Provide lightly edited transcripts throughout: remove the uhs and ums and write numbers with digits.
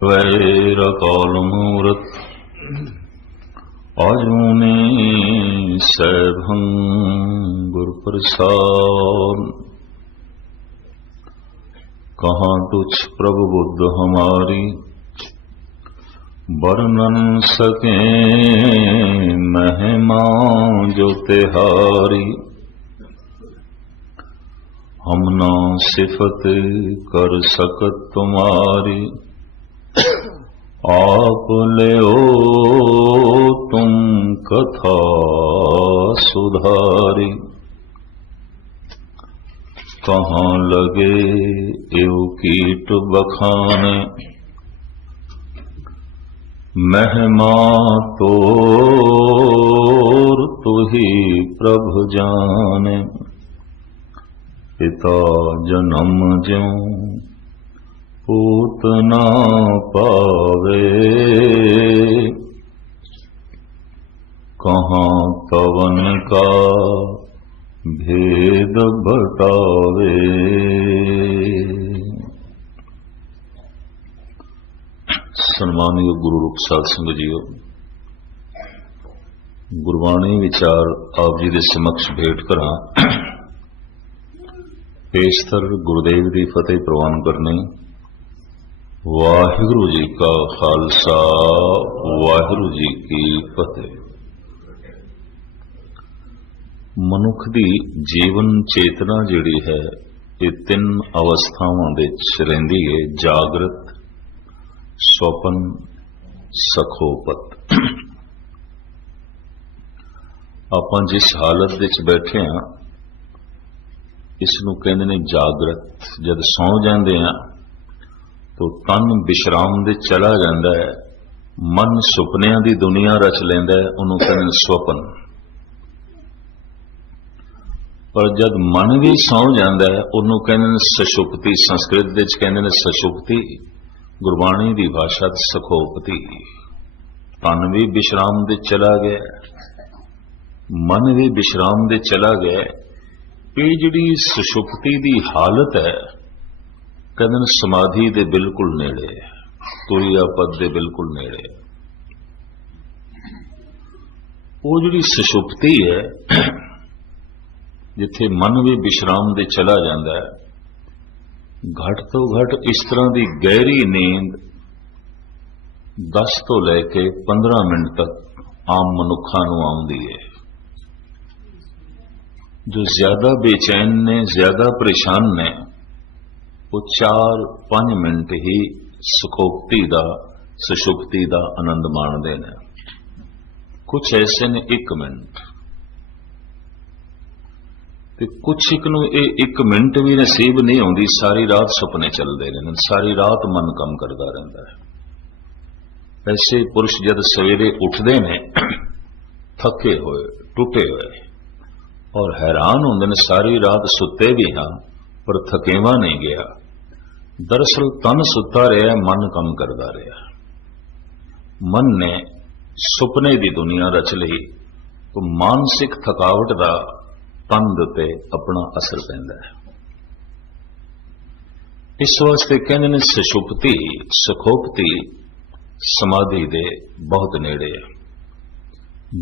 वैरकाल मूरत आजूने सैभं गुरप्रसाद। कहाँ तुच्छ प्रभु बुद्ध हमारी, वर्णन सके महिमा जो तिहारी। हम ना सिफत कर सकत तुम्हारी, आप ले ओ तुम कथा सुधारी। कहाँ लगे एव कीट बखाने, महिमा तोर तुही प्रभु जाने। पिता जन्म ज्यों पूत ना पावे, कहाँ पवन का भेद बटावे। सन्मानयोग गुरु रूप साध संगत जीओ, गुरबाणी विचार आप जी दे समक्ष भेंट करा। पेशतर गुरुदेव की फतेह प्रवान करने। वाहिगुरु जी का खालसा, वाहिगुरु जी की फतेह। मनुख की जीवन चेतना जिहड़ी है ये तीन अवस्थावां दे विच रहिंदी है, जागृत, स्वपन, सखोपत। आपां जिस हालत विच बैठे हां इसनूं कहंदे ने जागृत। जद सौ जांदे हां तो तन विश्राम दे चला जांदा है, मन सुपनियां दी दुनिया रच लैंदा है, उहनूं कहंदे ने स्वपन। पर जद मन भी सौ जांदा है उहनूं कहंदे ने सशुप्ति। संस्कृत दे विच कहंदे ने सशुप्ति, गुरबाणी दी भाषा च सखोपति। तन भी विश्राम दे चला गया, मन भी विश्राम दे चला गया। ये जिहड़ी सुषुप्ति दी हालत है कहंदे ने समाधि दे बिल्कुल नेड़े, तुरिया पद दे बिल्कुल नेड़े। वो जिहड़ी सुषुप्ति है जिथे मन भी विश्राम दे चला जांदा है, घट तो घट इस तरह की गहरी नींद 10 तो लैके 15 मिनट तक आम मनुखा नूं आउंदी है। जो ज्यादा बेचैन ने, ज्यादा परेशान ने, वो 4-5 मिनट ही सुखोक्ति दा, सुषुप्ति दा आनंद माणदे ने। कुछ ऐसे ने 1 मिनट, ते कुछ एक नूं 1 मिनट भी नसीब नहीं आउंदी, सारी रात सुपने चलते रहंदे, सारी रात मन कम करता रहता है। ऐसे पुरुष जद सवेरे उठते ने थके हुए, टूटे हुए, और हैरान होंदे ने सारी रात सुते भी हाँ पर थकेवा नहीं गया। दरअसल तन सुता रहा, मन कम करता रहा। मन ने सुपने की दुनिया रच ली तो मानसिक थकावट का तन दे अपना असर पैंदा है। इस वास्ते कहंदे ने सुषुप्ति, सुखोप्ति समाधि दे बहुत नेड़े है।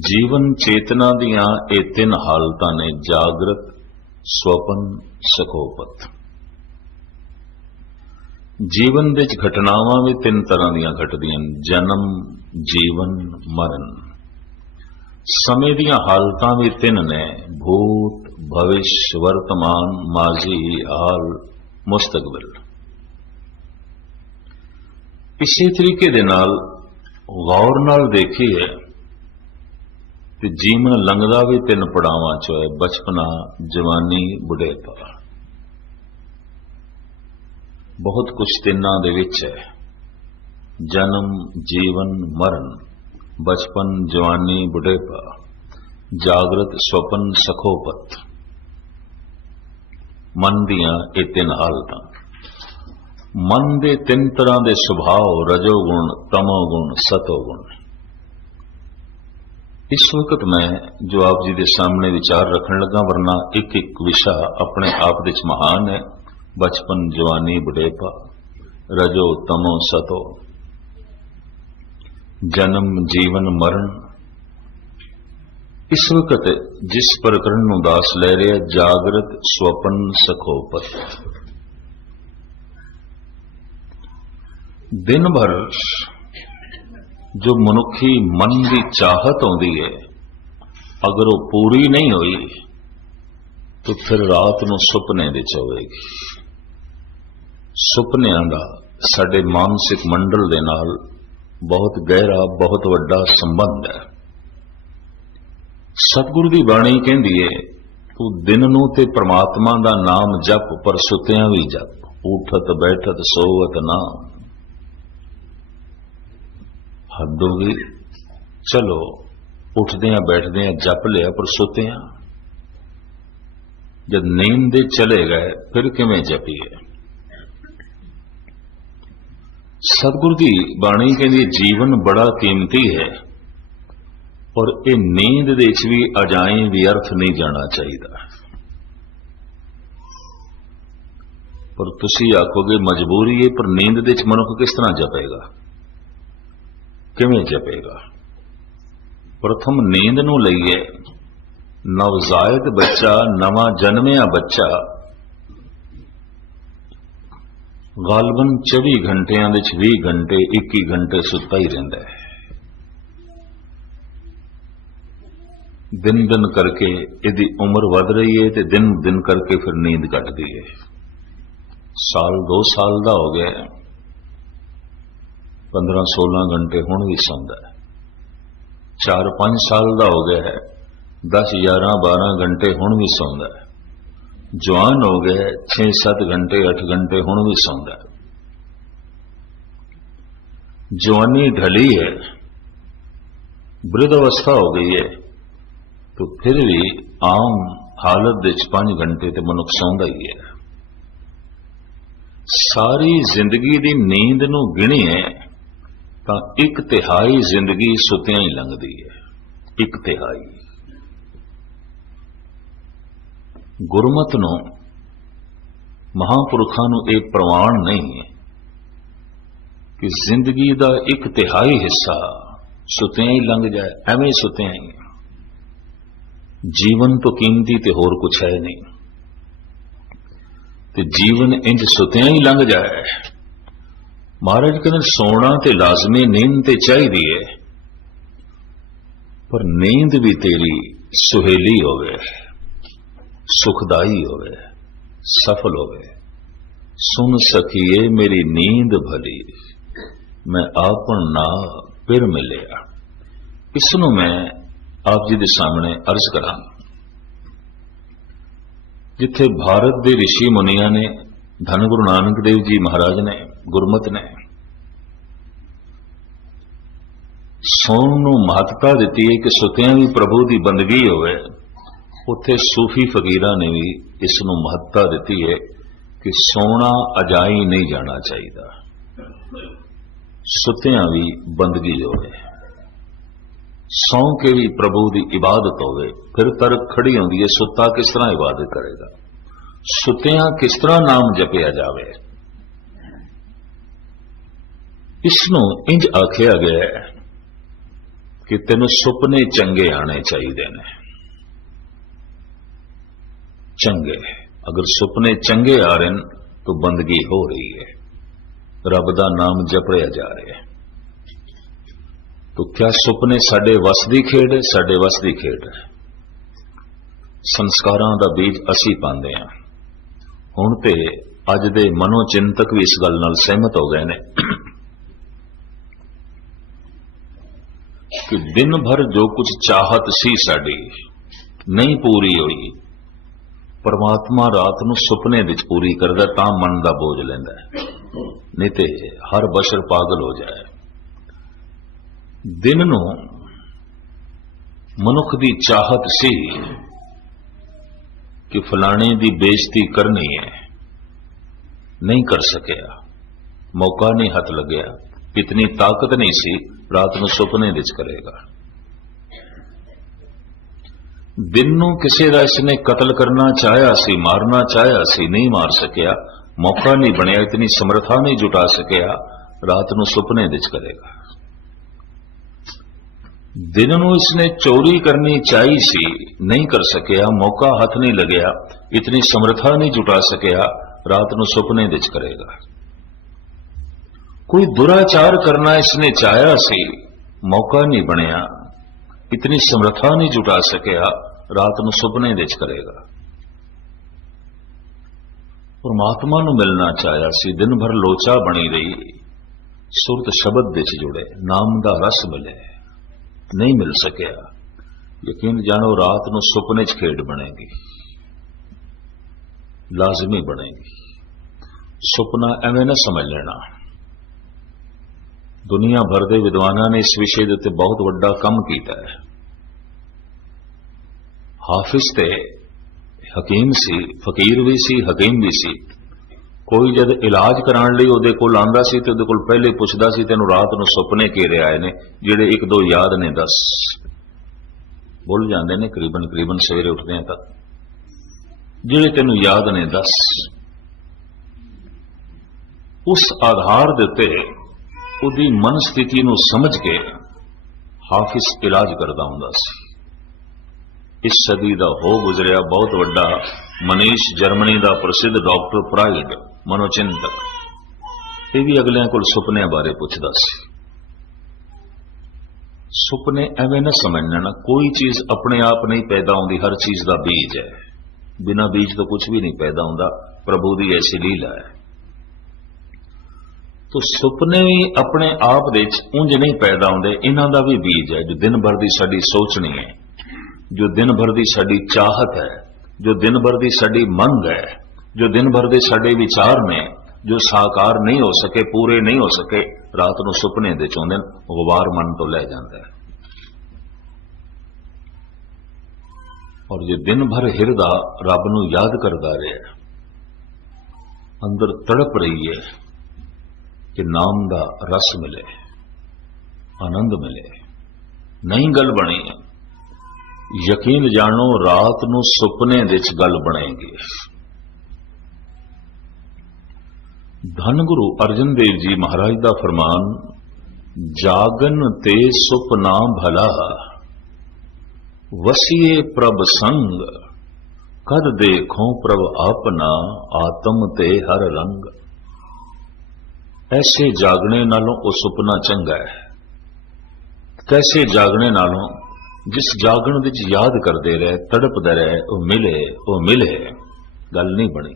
जीवन चेतना दियां ये 3 हालतां ने, जागृत, स्वपन, सखोपत। जीवन दे घटनावां भी 3 तरह दियां घटदियां, जन्म, जीवन, मरण। समय दियां हालतां भी 3 ने, भूत, भविष्य, वर्तमान, माजी, हाल, मुस्तकबिल। इसी तरीके दे नाल गौर नाल देखिए ते जीवन लंघदा भी 3 पड़ावां चो है, बचपना, जवानी, बुढ़ेपा। बहुत कुछ तिन्नां दे विच है, जन्म, जीवन, मरण, बचपन, जवानी, बुढ़ेपा, जागृत, स्वपन, सखोपत। मन दियां ये 3 हालतां। मन दे 3 तरह के सुभाव, रजोगुण, तमोगुण, सतोगुण। इस वक्त मैं जो आप जी के सामने विचार रखने लगा, वरना एक एक विषय अपने आप विच महान है। बचपन, जवानी, बुढ़ेपा, रजो, तमो, सतो, जन्म जीवन मरण। इस वक्त जिस प्रकरण ਨੂੰ ਦਾਸ ਲੈ ਰਿਹਾ ਜਾਗਰਤ ਸੁਪਨ ਸਖੋਪਤ। दिन भर जो मनुखी मन की चाहत आती है अगर वो पूरी नहीं हुई तो फिर रात को सुपने विच होवेगी। सुपनियां दा साडे मानसिक मंडल दे नाल बहुत गहरा बहुत वड्डा संबंध है। सतगुरु की बाणी कहती है तू दिन नूं ते परमात्मा का नाम जप पर सुत्या भी जप, उठत बैठत सोवत नाम। हद हो गई, चलो उठदे बैठदे जप लिया पर सुते जब नींद चले गए फिर किवें जपीए। सतगुरु की बाणी कहती जीवन बड़ा कीमती है और ये नींद दे भी अजाएं व्यर्थ नहीं जाना चाहिए। पर तुसी आखोगे मजबूरी है, पर नींद दे मनुख किस तरह जपेगा, किवें जपेगा। प्रथम नींद नूं लईए। नवजायत बच्चा, नवा जन्मिया बच्चा गालबन 24 घंटिया 20 घंटे 21 घंटे सुता ही रहिंदा है। दिन दिन करके इहदी उम्र वध रही है तो दिन दिन करके फिर नींद घटदी है। साल 2 साल का हो गया, 15-16 घंटे हुण भी सौंदा है। 4-5 साल का हो गया है, 10-11-12 घंटे हुण भी सौंदा है। जवान हो गया 6-7 घंटे 8 घंटे हुण भी सौंदा है। जवानी ढली है, वृद्ध अवस्था हो गई है तो फिर भी आम हालत 5 घंटे तो मनुख सौंदा ही है। सारी जिंदगी की नींद नूं गिणीए तो 1/3 जिंदगी सुत्या ही लंघदी है। 1/3 गुरमत नूं महापुरखों नूं यह प्रमाण नहीं है कि जिंदगी का 1/3 हिस्सा सुत्या ही लंघ जाए, एवें सुत्या ही। जीवन तो कीमती तो होर कुछ है नहीं, तो जीवन इंज सुत्या ही लंघ जाए। महाराज कहते सोना तो लाजमी, नींद तो चाहिए है, पर नींद भी तेरी सुहेली होवे, सुखदाई होवे, सफल होवे। सुन सखिए मेरी नींद भली, मैं आपन ना फिर मिलिया। इसनों मैं आप जी के सामने अर्ज करा। जिथे भारत के ऋषि मुनिया ने, धन गुरु नानक देव जी महाराज ने, गुरमत ने सौन नूं महत्ता दी है कि सुत्या भी प्रभु की बंदगी होवे, उत्थे सूफी फकीरां ने भी इस नूं महत्ता दी है कि सोना अजाई नहीं जाना चाहिए, सुत्या भी बंदगी होवे। सौ के भी प्रभु की इबादत होवे। फिर तर्क खड़ी होंदी है सुता किस तरह इबादत करेगा, सुत्या किस तरह नाम जपिया जावे। इसनों इंज आखिया गया है कि तेन सुपने चंगे आने चाहिए ने। चंगे, अगर सुपने चंगे आ रहे हैं तो बंदगी हो रही है, रब दा नाम जपया जा रहा है। तो क्या सुपने साडे वस दी खेड है? साडे वस दी खेड है। संस्कारां दा बीज असी पांदे हां। हुण ते अज दे मनोचिंतक भी इस गल नाल सहमत हो गए ने कि दिन भर जो कुछ चाहत सी साडी नहीं पूरी हुई, परमात्मा रात नूं सुपने विच पूरी करदा, तां मन दा बोझ लैंदा है। नहीं ते हर बशर पागल हो जाए। दिन नूं मनुख दी चाहत सी कि फलाने दी बेइज्जती करनी है, नहीं कर सकिया, मौका नहीं हथ लग्या, इतनी ताकत नहीं सी, रात नूं सुपने विच करेगा। दिन नूं किसी दा इसने कतल करना चाहया सी, मारना चाहया सी, नहीं मार सकिया, मौका नहीं बनया, इतनी समर्था नहीं जुटा सकिया, रात नूं सुपने विच करेगा। दिन ਨੂੰ इसने चोरी करनी चाही सी, नहीं कर सकिया, मौका हथ नहीं लगया, इतनी समर्था नहीं जुटा सकिया, रात ਨੂੰ सुपने विच करेगा। कोई दुराचार करना इसने चाहा सी, मौका नहीं बनया, इतनी समर्था नहीं जुटा सकिया, रात ਨੂੰ सुपने विच करेगा। परमात्मा ਨੂੰ मिलना चाहा सी, दिन भर लोचा बनी रही, सुरत शब्द विच जुड़े, नाम दा रस मिले, नहीं मिल सकिया। यकीन जानो रात ਨੂੰ सुपने च खेड बनेगी, लाजमी बनेगी। सुपना एवं न समझ लेना। दुनिया भर के विद्वाना ने इस विषय के उत्ते बहुत वड्डा काम किया है। हाफिज ते हकीम सी, फकीर भी सी, हकीम भी सी। कोई जब इलाज कराने लिए उहदे कोल आंदा सी ते उहदे कोल पहले पुछदा सी तैनूं रात ਨੂੰ सुपने किहड़े आए ने, जिहड़े एक दो याद ने दस। भुल जांदे ने करीबन सवेरे उठदे हैं तक, जिहड़े तैनूं याद ने दस। उस आधार दे उत्ते उहदी मन स्थिति नूं समझ के हाफिज इलाज करदा हुंदा सी। इस सदी का हो गुजरिया बहुत वड्डा मनीष, जर्मनी का प्रसिद्ध डॉक्टर फ्राइड, मनोचिंतक, ये भी अगलियां कोल सुपने बारे पुछदा सी। सुपने एवं न समझ लेना, कोई चीज अपने आप नहीं पैदा होती, हर चीज का बीज है। बिना बीज तो कुछ भी नहीं पैदा होता, प्रभु की ऐसी लीला है। तो सुपने भी अपने आप दे उंज नहीं पैदा होंदे, इन्हां दा भी बीज है। जो दिन भर की साडी सोचनी है, जो दिन भर की साडी चाहत है, जो दिन भर की साडी मंग है, जो दिन भर के साडे विचार ने, जो साकार नहीं हो सके, पूरे नहीं हो सके, रात ਨੂੰ सुपने दे चौंदे गुबार मन तो लै जाता है। और जो दिन भर हिरदा रब ਨੂੰ याद करता रहा, अंदर तड़प रही है कि नाम का रस मिले, आनंद मिले, नहीं गल बनी, यकीन जानो रात ਨੂੰ सुपने विच गल बनेगी। धन गुरु अर्जन देव जी महाराज का फरमान, जागन ते सुपना भला, वसीए प्रभ संग, कद देखो प्रभ अपना, आत्म ते हर रंग। ऐसे जागने नालों वो सुपना चंगा है। कैसे जागने नालों, जिस जागण विच याद करते रहे, तड़पते रहे, वो मिले, गल नहीं बनी।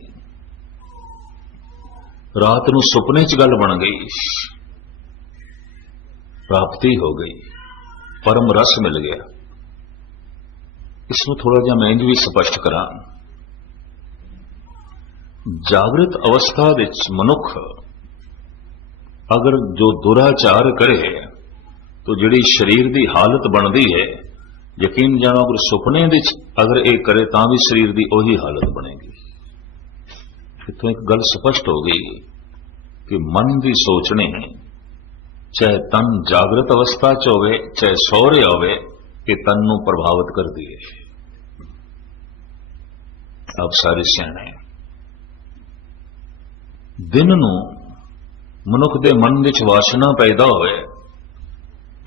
रात ਨੂੰ सुपने च गल बन गई, प्राप्ति हो गई, परम रस मिल गया। इसमें थोड़ा जा मैं भी स्पष्ट करा। जागृत अवस्था विच मनुख अगर जो दुराचार करे तो जिहड़ी शरीर की हालत बनती है, यकीन जानो अगर सुपने विच अगर ये करे तां भी शरीर की उही हालत बनेगी। इतों एक गल स्पष्ट हो गई कि मन की सोचने, चाहे तन जागृत अवस्था च होवे, चाहे सो रहा होवे, कि तन नूं प्रभावित कर दिए। अब सारे सियाणे दिन नूं मनुख दे मन विच वासना पैदा होवे,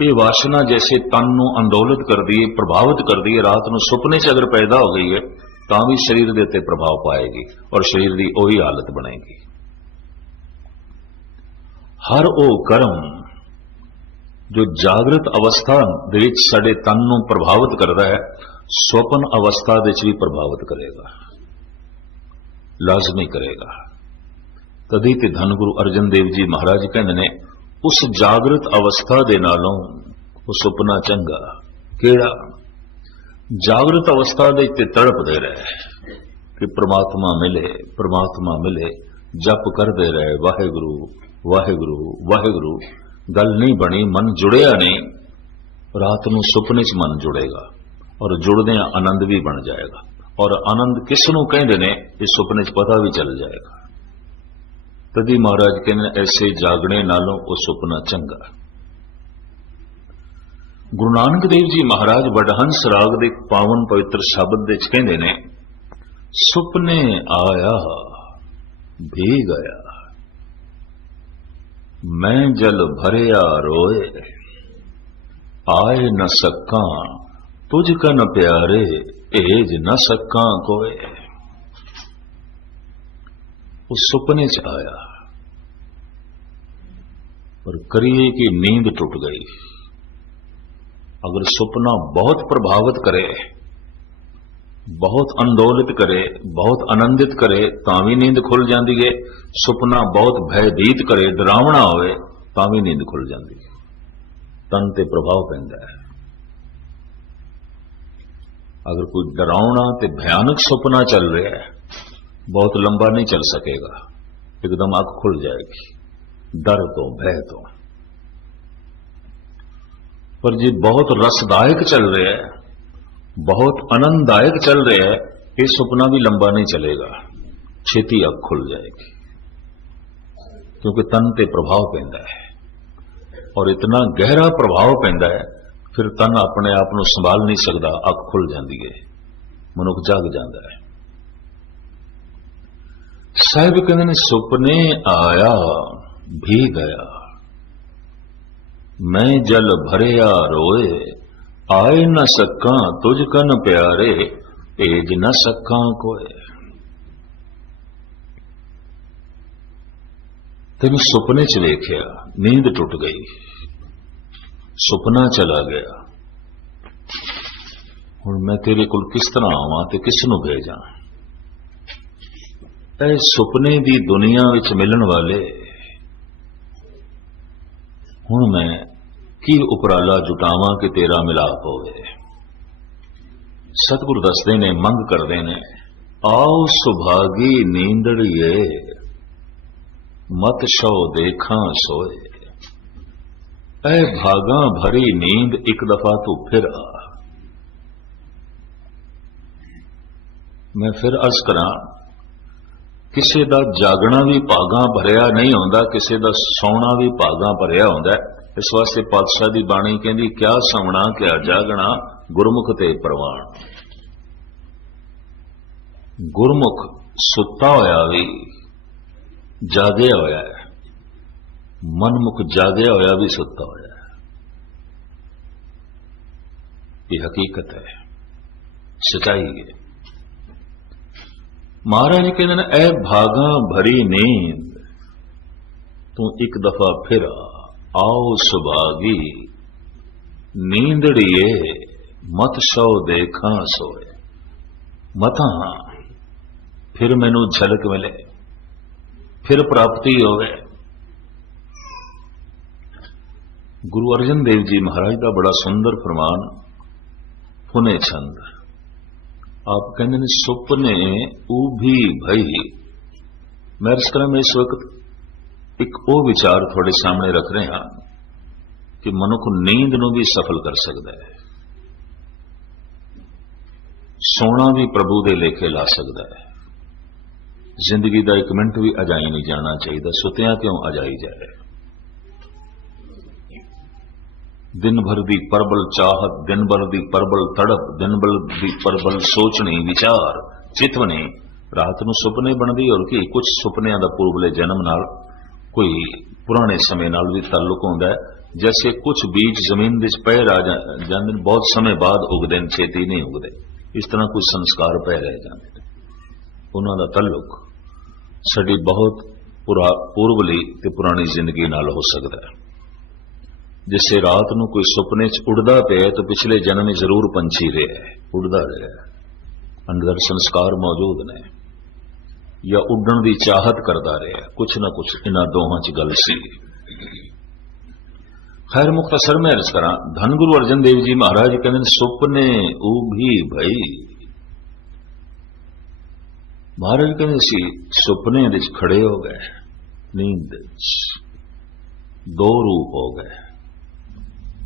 ये वासना जैसे तन नूं अंदोलित कर दी, प्रभावित कर दी, रात नूं सुपने च अगर पैदा हो गई है तां भी शरीर दे उत्ते प्रभाव पाएगी और शरीर की उही हालत बनेगी। हर वो कर्म जो जागृत अवस्था दे विच साडे तन नूं प्रभावित करता है, स्वप्न अवस्था दे विच भी प्रभावित करेगा, लाजमी करेगा। तदी ते धन गुरु अर्जन देव जी महाराज कहते ने, उस जागृत अवस्था दे नालों वो सुपना चंगा। केड़ा? जागृत अवस्था दे ते तड़पदे रहे कि परमात्मा मिले, परमात्मा मिले, जप करते रहे, वाहेगुरु वाहेगुरु वाहेगुरु। गल नहीं बनी, मन जुड़िया नहीं, रात नूं सुपने च मन जुड़ेगा और जुड़दियां आनंद भी बन जाएगा। और आनंद किस नूं कहंदे ने इस सुपने च पता भी चल जाएगा। तदी महाराज कहने, ऐसे जागने नालों वो सुपना चंगा। गुरु नानक देव जी महाराज वडहंस राग दे पावन पवित्र शब्द दे कहंदे ने, सुपने आया भी गया, मैं जल भरिया रोए, आए न सक्का तुझ कन प्यारे, एज न सक्का कोय। उस सुपने च आया पर करिए कि नींद टूट गई। अगर सुपना बहुत प्रभावित करे, बहुत अंदोलित करे, बहुत आनंदित करे तां भी नींद खुल जाती है। सुपना बहुत भयभीत करे, डरावना होवे तां भी नींद खुल जाती है। तन ते प्रभाव पैंदा है। अगर कोई डरावना ते भयानक सुपना चल रहा है, बहुत लंबा नहीं चल सकेगा, एकदम आंख खुल जाएगी डर तो, भय तो। पर जी बहुत रसदायक चल रहा है, बहुत आनंददायक चल रहा है, ये सपना भी लंबा नहीं चलेगा, छेती आंख खुल जाएगी, क्योंकि तन ते प्रभाव पैंदा है। और इतना गहरा प्रभाव पैंदा है, फिर तन अपने आप को संभाल नहीं सकता, अख खुल जाती है, मनुख जाग जाता है। साहिब कहते ने सुपने आया भी गया, मैं जल भरिया रोए, आए न सक्का तुझ कन प्यारे, एज न सक्का कोय। तेन सुपने च वेख्या, नींद टुट गई, सुपना चला गया। हुण मैं तेरे कोल किस तरह आवां ते किस नूं भेजां? ऐ सुपने दी दुनिया विच मिलन वाले, हुण मैं की उपराला जुटावां कि तेरा मिलाप होवे। सतगुरु दसदे ने, मंग करदे ने, आओ सुभागी नींदड़िए, मत शौ देखा सोए। ऐ भागा भरी नींद एक दफा तू फिर आ। मैं फिर अर्ज करा, किसी दा जागना भी भागा भरिया नहीं होंदा, किसी दा सौना भी भागा भरिया होंदा। इस वास्ते पातशाह दी बाणी कहंदी, क्या सौना क्या जागना, गुरमुख ते प्रवान। गुरमुख सुता होया भी जागया होया है, मनमुख जागया होया भी सुता होया है। ये हकीकत है, सच्चाई है। महाराज कहते हैं, ऐ भागा भरी नींद तू एक दफा फिर आओ सुभागी नींदड़िए, मत सौ देखा सोए। मता फिर मैनू झलक मिले, फिर प्राप्ति होवे। गुरु अर्जन देव जी महाराज का बड़ा सुंदर फरमान, पुने छंद। आप कहते हैं, सुपने उभी भई। मैं इस वक्त एक वो विचार थोड़े सामने रख रहे हैं कि मनुख नींद नूं भी सफल कर सकता है, सोना भी प्रभु दे लेखे ला सकता है। जिंदगी का एक मिनट भी अजाई नहीं जाना चाहिए, सुतिया क्यों अजाई जाए। दिन भर दी परबल चाहत, दिन भर दी परबल तड़प, दिन भर दी परबल सोचनी विचार चितवनी, रात नूं सुपने बनदी। और कि कुछ सुपनियां दा पूर्वले जन्म नाल, कोई पुराने समय नाल भी ताल्लुक होंदा है। जैसे कुछ बीज जमीन विच पए रह जांदे, बहुत समय बाद उगदे, छेती नहीं उगदे। इस तरह कुछ संस्कार पै रह जाते, उन्हां दा ताल्लुक साडी बहुत पूर्वली ते पुरानी जिंदगी नाल हो सकता है। जिसे रात नूं कोई सुपने च उड़दा पिया तो पिछले जन्म में जरूर पंछी रहा है, उड़दा रहा है, अंदर संस्कार मौजूद ने, या उड़न की चाहत करता रहा, कुछ ना कुछ इन्हां दोहां च गल सी। खैर मुख्तसर में अर्ज करा, धन गुरु अर्जन देव जी महाराज कहते सुपने उभी भई। महाराज कहते सी सुपने विच खड़े हो गए, नींद दो रूप हो गए,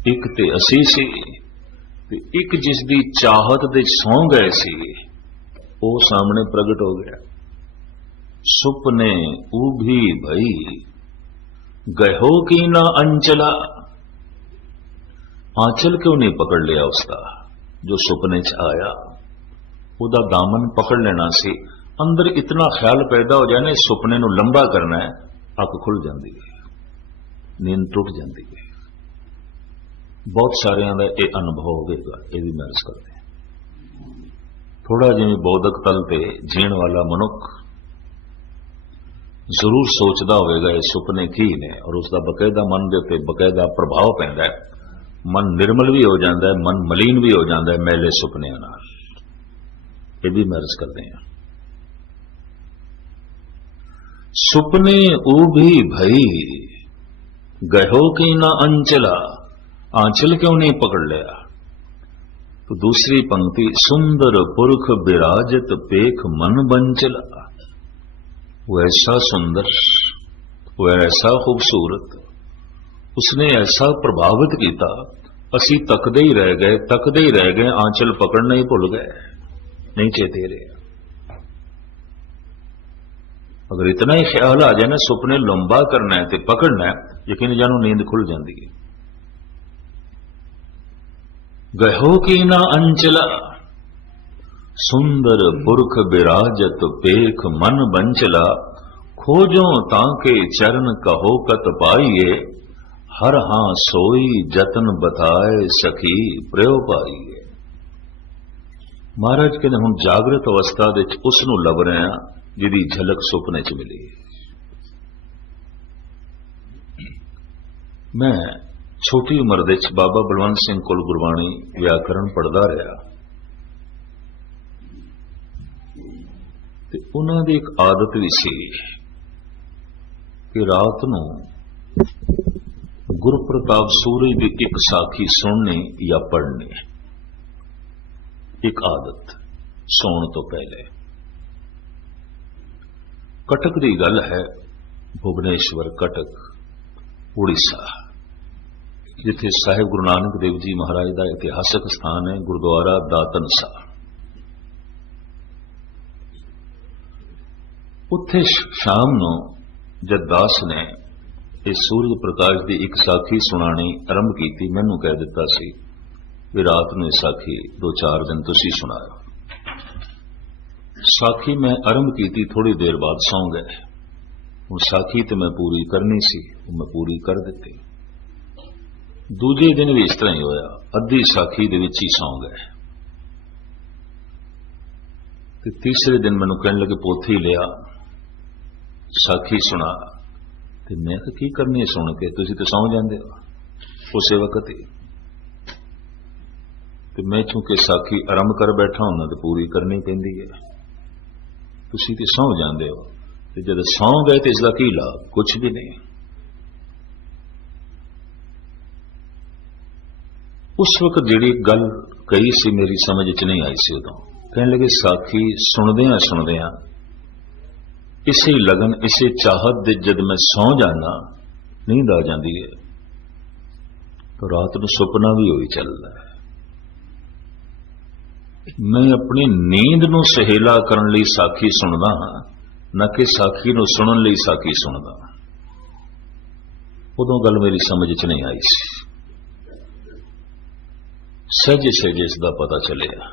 एक ते असी सी ते एक जिसकी चाहत दे सौ गए सी, वो सामने प्रगट हो गया। सुपने उभी भई, गहो की ना अंचला। आंचल क्यों नहीं पकड़ लिया उसका जो सुपने च आया? उदा दामन पकड़ लेना सी। अंदर इतना ख्याल पैदा हो जाए, सुपने नूं लंबा करना है, अख खुल जाती है, नींद टुट जाती है। बहुत सारिਆਂ ਦਾ ਇਹ ਅਨੁਭਵ ਹੋਵੇਗਾ, ਇਹ ਵੀ ਮੈਂ ਅਰਜ਼ ਕਰਦੇ ਹਾਂ। ਥੋੜਾ ਜਿਵੇਂ ਬੌਧਿਕ ਤਲ ਤੇ ਜੀਣ ਵਾਲਾ ਮਨੁੱਖ ਜ਼ਰੂਰ ਸੋਚਦਾ ਹੋਵੇਗਾ ਇਹ ਸੁਪਨੇ ਕੀ ਨੇ, ਔਰ ਉਸ ਦਾ ਬਕਾਇਦਾ ਮਨ ਦੇ ਉੱਤੇ ਬਕਾਇਦਾ ਪ੍ਰਭਾਵ ਪੈਂਦਾ ਹੈ। ਮਨ ਨਿਰਮਲ ਵੀ ਹੋ ਜਾਂਦਾ ਹੈ, ਮਨ ਮਲੀਨ ਵੀ ਹੋ ਜਾਂਦਾ ਹੈ ਮੈਲੇ ਸੁਪਨਿਆਂ ਨਾਲ। ਇਹ ਵੀ ਮੈਂ ਅਰਜ਼ ਕਰਦੇ ਹਾਂ। सुपने ऊ भी भई गहो की ना अंचला, आंचल क्यों नहीं पकड़ लिया। तो दूसरी पंक्ति सुंदर पुरख विराजत पेख मन बंचला, वो ऐसा सुंदर, वो ऐसा खूबसूरत, उसने ऐसा प्रभावित किया, असी तकदे ही रह गए, आंचल पकड़ना ही भुल गए, नहीं चेते रहे। अगर इतना ही ख्याल आ जाए ना सुपने लंबा करना है तो पकड़ना है, यकीन जानो नींद खुल जाती है। गहो की ना अंचला सुंदर पुरख विराजत पेख मन बंचला, खोजो ताके चरण कहो कत पाइए, हर हां सोई जतन बताए सखी प्रयो पाइए। महाराज कहते हुण जागृत अवस्था दे उस नूं लभ रहे हैं जिहदी झलक सुपने च मिली। मैं छोटी उम्र दे बाबा बलवंत सिंह कोल गुरबाणी व्याकरण पढ़दा रहा, ते उन्हां दी एक आदत भी सी कि रात नूं गुरु प्रताप सूरज की एक साखी सुननी या पढ़नी, एक आदत सौण तो पहले। कटक की गल है, भुवनेश्वर कटक उड़ीसा, जिथे साहिब गुरु नानक देव जी महाराज का इतिहासक स्थान है गुरुद्वारा दातन साहब। उत्थे शाम नूं जद दास ने इस सूरज प्रकाश की एक साखी सुनानी आरंभ की, मैनू कह दिता सी कि रात नूं साखी 2-4 दिन तुसी सुनाओ। साखी मैं आरंभ की, थोड़ी देर बाद सौ गए। हुण साखी तो मैं पूरी करनी सी, मैं पूरी कर दी। दूजे दिन भी इस तरह ही होया, अद्धी साखी दे विच ही सौ गए। ते तीसरे दिन मैनूं कहण लगे पोथी लिया, साखी सुना। ते मैं कहा की करनी है सुन के, तुसीं तो सौ जांदे हो उस वक्त ही। ते मैं चूंकि साखी आरंभ कर बैठा हुंदा तो पूरी करनी पैंदी है, तुसीं ते सौ जांदे हो। ते जद सौ गए तो इसका की लाभ, कुछ भी नहीं। उस वक्त जिहड़ी गल कही सी मेरी समझ च नहीं आई सी। उदों कहने लगे साखी सुनदियां इसे लगन इसे चाहत दे जद मैं सौ जाना नींद आ जाती है, तो रात को सुपना भी होई चलता है। मैं अपनी नींद नूं सहेला करन लई साखी सुनदा हां, न कि साखी नूं सुनन लई साखी सुनदा। उदों गल मेरी समझ च नहीं आई सी, सहजे सहजे इसका पता चलिया।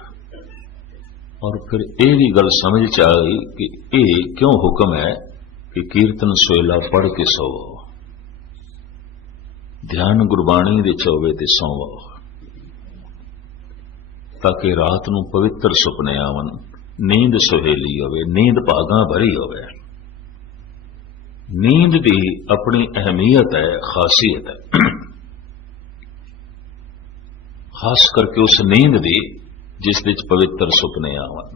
और फिर यह भी गल समझ च आई कि यह क्यों हुक्म है कि कीर्तन सोएला पढ़ के सोवो, ध्यान गुरबाणी दे चोवे ते सोवो, ताकि रात नूं पवित्र सुपने आवन, नींद सुहेली होवे, नींद भागां भरी होवे। नींद की अपनी अहमियत है, खासियत है, खास करके उस नींद की जिस विच पवित्र सुपने आवन।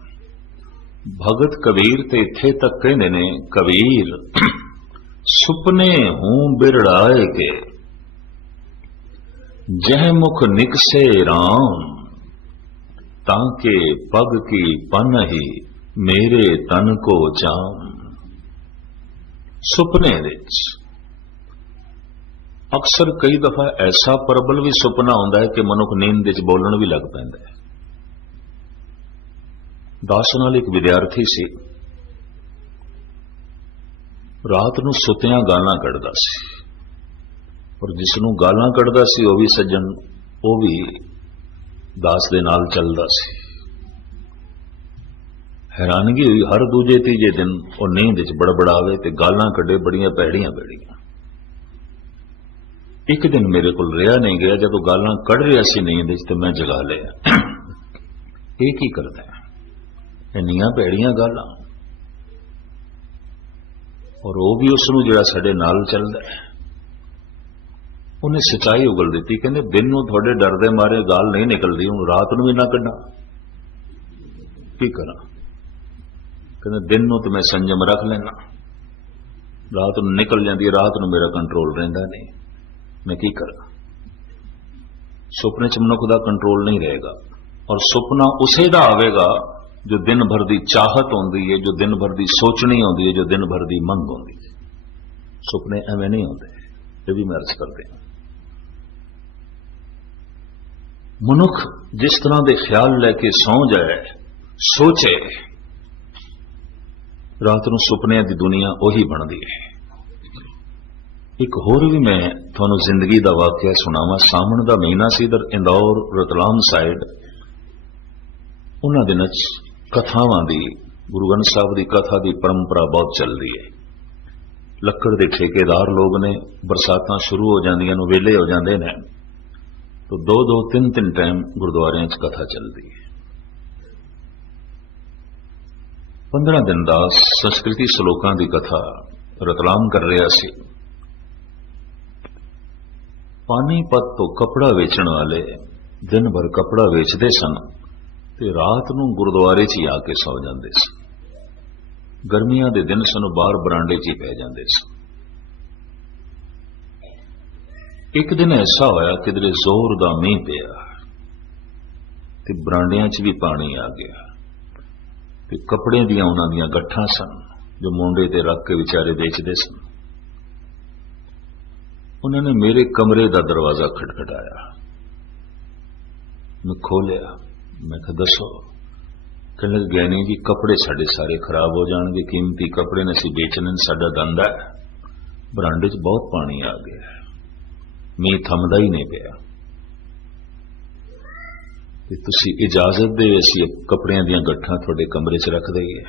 भगत कबीर ते इत्थे तक कहंदे ने, कबीर सुपने हूं बिरड़ाए के, जह मुख निकसे राम, ताके पग की पन ही मेरे तन को जाम। सुपने विच अक्सर कई दफा ऐसा प्रबल भी सुपना होता है कि मनुख नींद विच बोलण भी लग पैंदा है। दास नाल एक विद्यार्थी सी, रात नूं सुतियां गालां कढदा सी, और जिसनूं गालां कढदा सी वह भी सज्जन, वह भी दास दे नाल चलदा सी। हैरानगी हुई, हर दूजे तीजे दिन वह नींद विच बड़बड़ावे ते गालां कढे बड़ियां भैड़ियां भैड़ियां। एक दिन मेरे को रहा नहीं गया, जदों गालां कढ़ रहा सी नींद ते मैं जगा लिया। ये की करदा है, इन्नियां भैड़ियां गालां, और वो भी उसनूं जिहड़ा साडे नाल चलदा है उन्हें सच्चाई उगल दी। कहते दिन नूं थोड़े डर दे मारे गाल नहीं निकलती, हुण रात नूं भी ना कढ़ा की करा। कहते दिन नूं तो मैं संयम रख लेना, रात नूं निकल जाती, रात नूं मेरा कंट्रोल रहिंदा नहीं, मैं की करा। सुपने च मनुख दा कंट्रोल नहीं रहेगा, और सुपना उसे दा आवेगा जो दिन भर की चाहत होंदी है, जो दिन भर की सोचनी होंदी है, जो दिन भर की मंग होंदी है। सुपने एवं नहीं होंगे, ये भी मैं अर्ज करते हैं। मनुख जिस तरह के ख्याल लैके सौ जाए, सोचे, रात को सुपने की दुनिया उही बनती है। एक होर भी मैं थोनों जिंदगी का वाकया सुनावा। सावण का महीना सी, इधर इंदौर रतलाम साइड उन्हां दिनां कथावां दी, गुरु ग्रंथ साहब की कथा की परंपरा बहुत चलती है। लक्कड़ के ठेकेदार लोग ने, बरसातां शुरू हो जांदियां नूं वेले हो जांदे ने, तो दो दो तीन तीन टाइम गुरुद्वारियां च कथा चलती है। 15 दिन का संस्कृति श्लोकां की कथा रतलाम कर रहा सी। पानीपत तो कपड़ा वेचण वाले दिन भर कपड़ा वेचते सन ते रात नूं गुरुद्वारे च ही आके सौ जांदे सन। गर्मियां दे दिन सन, बाहर बरांडे च ही पै जांदे सन। एक दिन ऐसा होया किधरे जोर दा मींह पिया ते बरांडियां च भी पानी आ गया ते कपड़े दियां उन्हां दियां गट्ठां सन जो मुंडे ते रख के विचारे बेचते सन। उन्होंने मेरे कमरे का दरवाजा खटखटाया, मैं खोलिया, मैं कहा दसो। कहने लगे ज्ञानी जी कपड़े साडे सारे खराब हो जाएंगे, कीमती कपड़े ने असीं बेचने, साडा धंधा है, बरांडे च बहुत पानी आ गया, मींह थमदा ही नहीं पिया, ते तुसीं इजाजत दे असीं कपड़ियां दियां गट्ठां तुहाडे कमरे च रख दईए।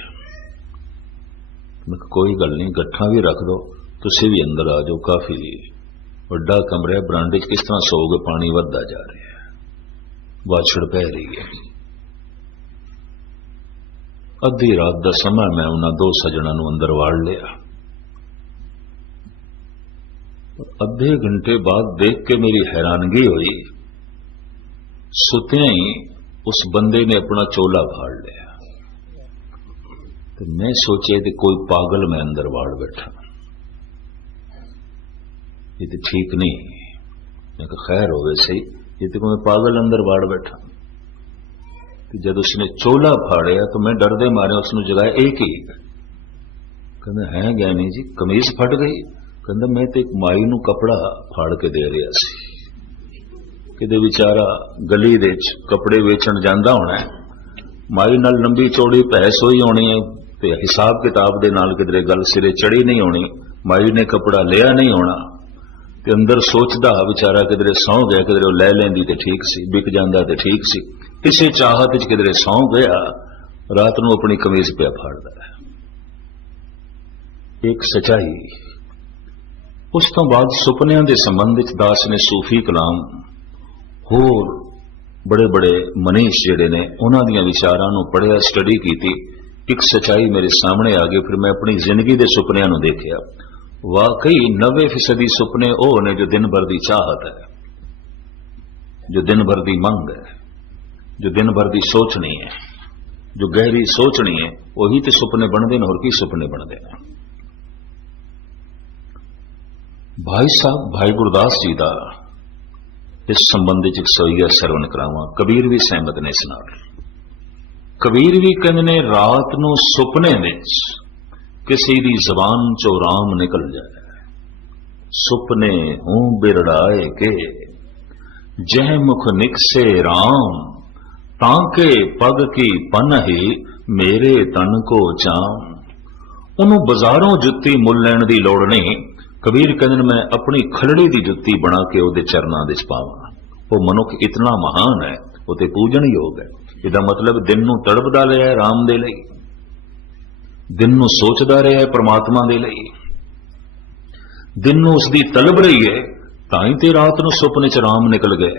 मैं कोई गल नहीं, गट्ठां भी रख दो, तुसीं भी अंदर आ जाओ, काफी वड्डा कमरा है, बरांडे च किस तरह सोओगे, पानी वधदा जा रहा है, वाछड़ पै रही है। अद्धी रात का समय मैं उन्हां दो सज्जणां नूं अंदर वाड़ लिया। अद्धे घंटे बाद देख के मेरी हैरानगी हुई, सुत्या ही उस बंदे ने अपना चोला फाड़ लिया। तो मैं सोचे कि कोई पागल मैं अंदर वाड़ बैठा, ये तो ठीक नहीं। मैं कहा खैर होवे सही, ये तो कोई पागल अंदर वाड़ बैठा। तो जब उसने चोला फाड़िया तो मैं डरदे मारे उसने जगाया, एक ही कहना है ज्ञानी जी कमीज फट गई। कहता मैं तो एक माई नूं कपड़ा फाड़ के दे रहा सी, किते विचारा गली दे कपड़े वेचण जांदा होना, माई नाल लंबी चौड़ी बहस होई होनी है ते हिसाब किताब दे नाल किधरे गल सिरे चढ़ी नहीं होनी, माई ने कपड़ा लिया नहीं होना ते अंदर सोचदा बेचारा किधरे सौ गया, किधरे लै लैंदी ते ठीक सी, बिक जांदा ते ठीक सी, इसे चाहत च किधरे सौ गया, रात नूं अपनी कमीज पिया फाड़दा है। एक सच्चाई। उस तो बाद सुपनियां दे संबंध च दास ने सूफी कलाम होर बड़े बड़े मनीष जिहड़े ने उन्हां दियां विचारां नूं पढ़िया, स्टडी कीती, एक सच्चाई मेरे सामने आ गई। फिर मैं अपनी जिंदगी दे सुपनियां नूं देखिया, वाकई 90% सुपने वो ने जो दिन भर की चाहत है, जो दिन भर की मंग है, जो दिन भर की सोचनी है, जो गहरी सोचनी है, वही तो सुपने बनते हैं। और की सुपने बनते हैं? भाई साहब भाई गुरदास जी का इस संबंध च सोईया सरवण करावा। कबीर भी सहमत ने इस नाल। कबीर भी कहते ने रात नूं सुपने विच किसी दी जबान चो राम निकल जाए, सुपने हूं बिरड़ाए के जह मुख निकसे राम, ताके पग की पनही मेरे तन को चाम। उन्होंने बाजारों जुत्ती मुल लैण की लोड़ नहीं। कबीर कहते मैं अपनी खलड़ी की जुत्ती बना के उहदे चरनां दे पावां। वो मनुख इतना महान है, वो ते पूजन योग है। इसदा मतलब दिन नूं तड़पदा रहा है राम दे लई, दिन नूं सोचदा रहा है परमात्मा दे लई, दिन नूं उसदी तलब रही है ਤਾਂ ਹੀ ਤੇ ਰਾਤ ਨੂੰ ਸੁਪਨੇ ਚ ਰਾਮ ਨਿਕਲ ਗਏ